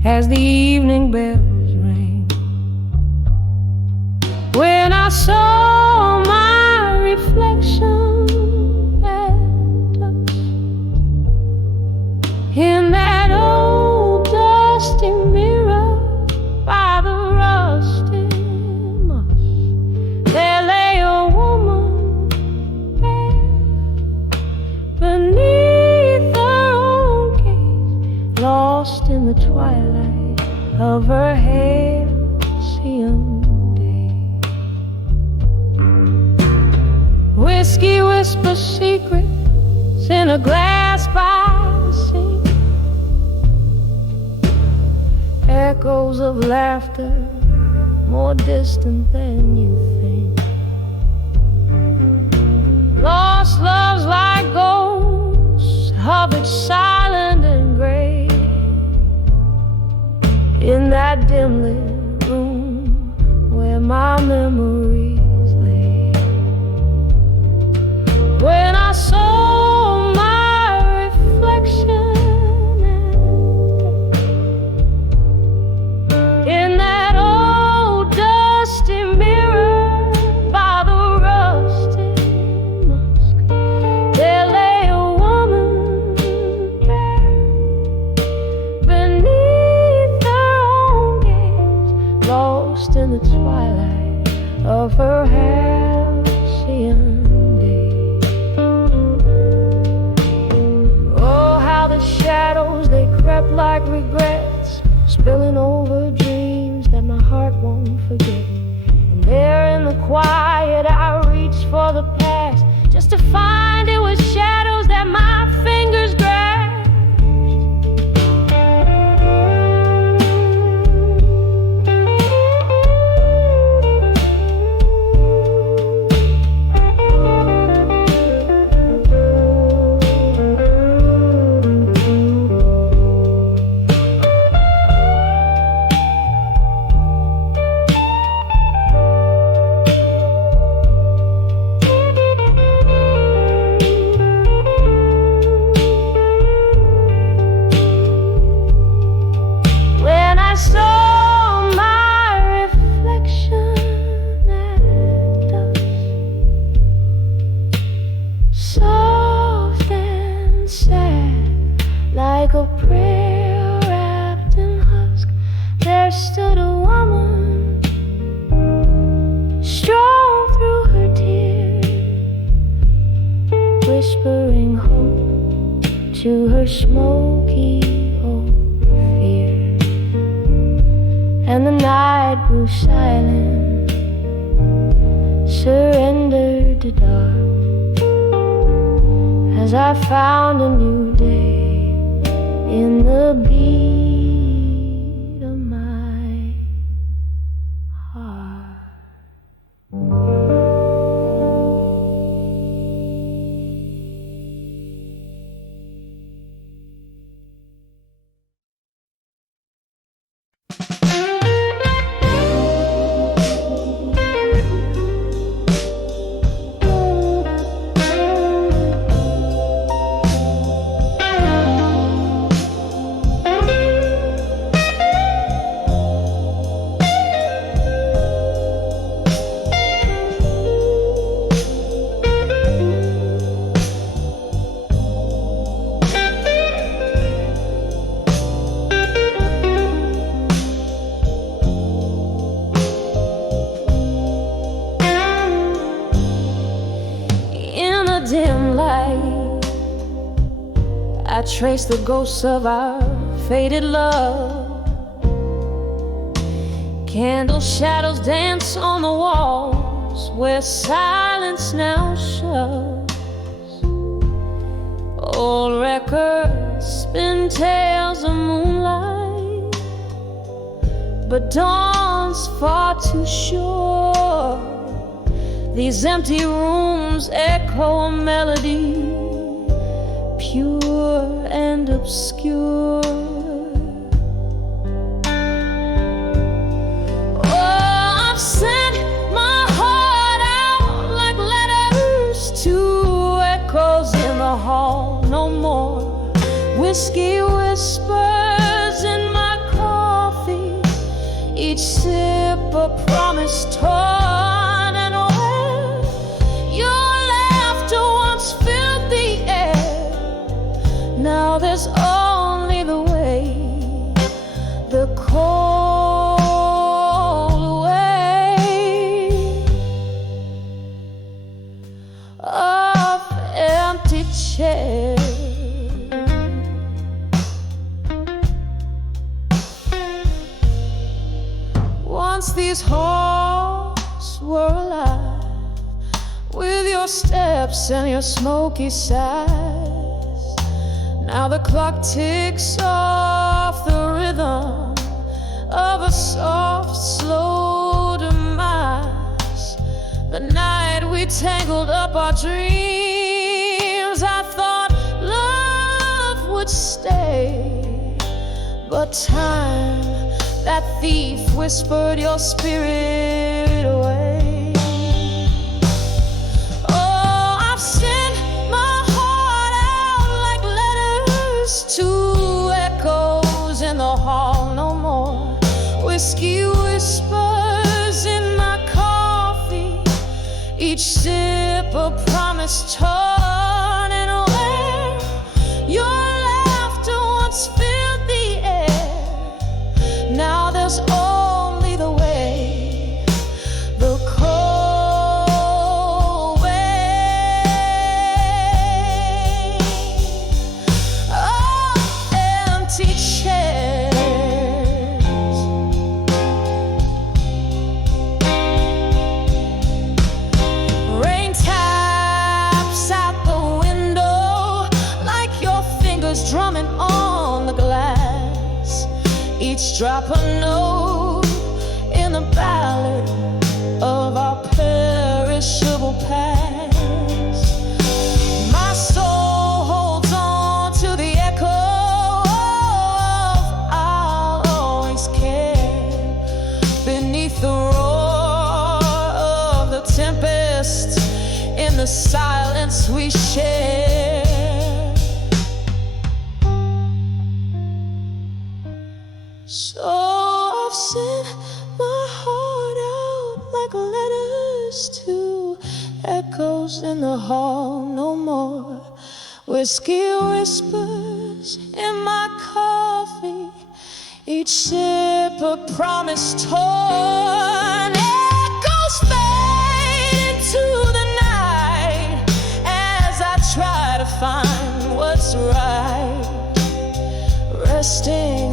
as the evening bells rang. When I saw my reflection at us in that old dusty mirror by the rusty moss, there lay a woman bare beneath her own gaze, lost in the twilight of her halcyon. Whiskey whispers secrets in a glass by the sink. Echoes of laughter more distant than you think. Lost loves like ghosts hovered silent and gray in that dimly my memories lay. When I saw my reflection in that old dusty mirror by the rusted musk, there lay a woman beneath her own gaze, lost in the twilight of her halcyon days. Oh, how the shadows, they crept like regrets, spilling over dreams that my heart won't forget. And there in the quiet I reached for the past, just to find it was shadows that my fingers grasped. When I saw my reflection at dusk, soft and sad, like a prayer wrapped in husk, there stood a woman, strong through her tears, whispering hope to her smoky old fear. And the night grew silent, surrendered to dark, as I found a new day in the beat of my heart. In the dim light, I trace the ghosts of our faded love. Candle shadows dance on the walls where silence now shows. Old records spin tales of moonlight, but dawn's far too short. These empty rooms echo a melody, pure and obscure. Oh, I've sent my heart out like letters to echoes in the hall. No more whiskey whispers in my coffee, each sip a promise torn and away. Your laughter once filled the air, now there's only the way, the cold way of empty chairs. Once these halls were alive with your steps and your smoky sighs. Now the clock ticks off the rhythm of a soft, slow demise. The night we tangled up our dreams, I thought love would stay, but time, that thief, whispered your spirit Whiskey whispers in my coffee, each sip a promise turning away. Your laughter once filled the air, now there's only the way, the cold way of empty chairs. Rain taps out the window like your fingers drumming on the glass, each drop a note in the ballad of our perishable past. My soul holds on to the echo of I'll always care beneath the roar of the tempest in the silence we share. So I've sent my heart out like letters to echoes in the hall. No more whiskey whispers in my coffee, each sip a promise torn. Echoes fade into the night as I try to find what's right, resting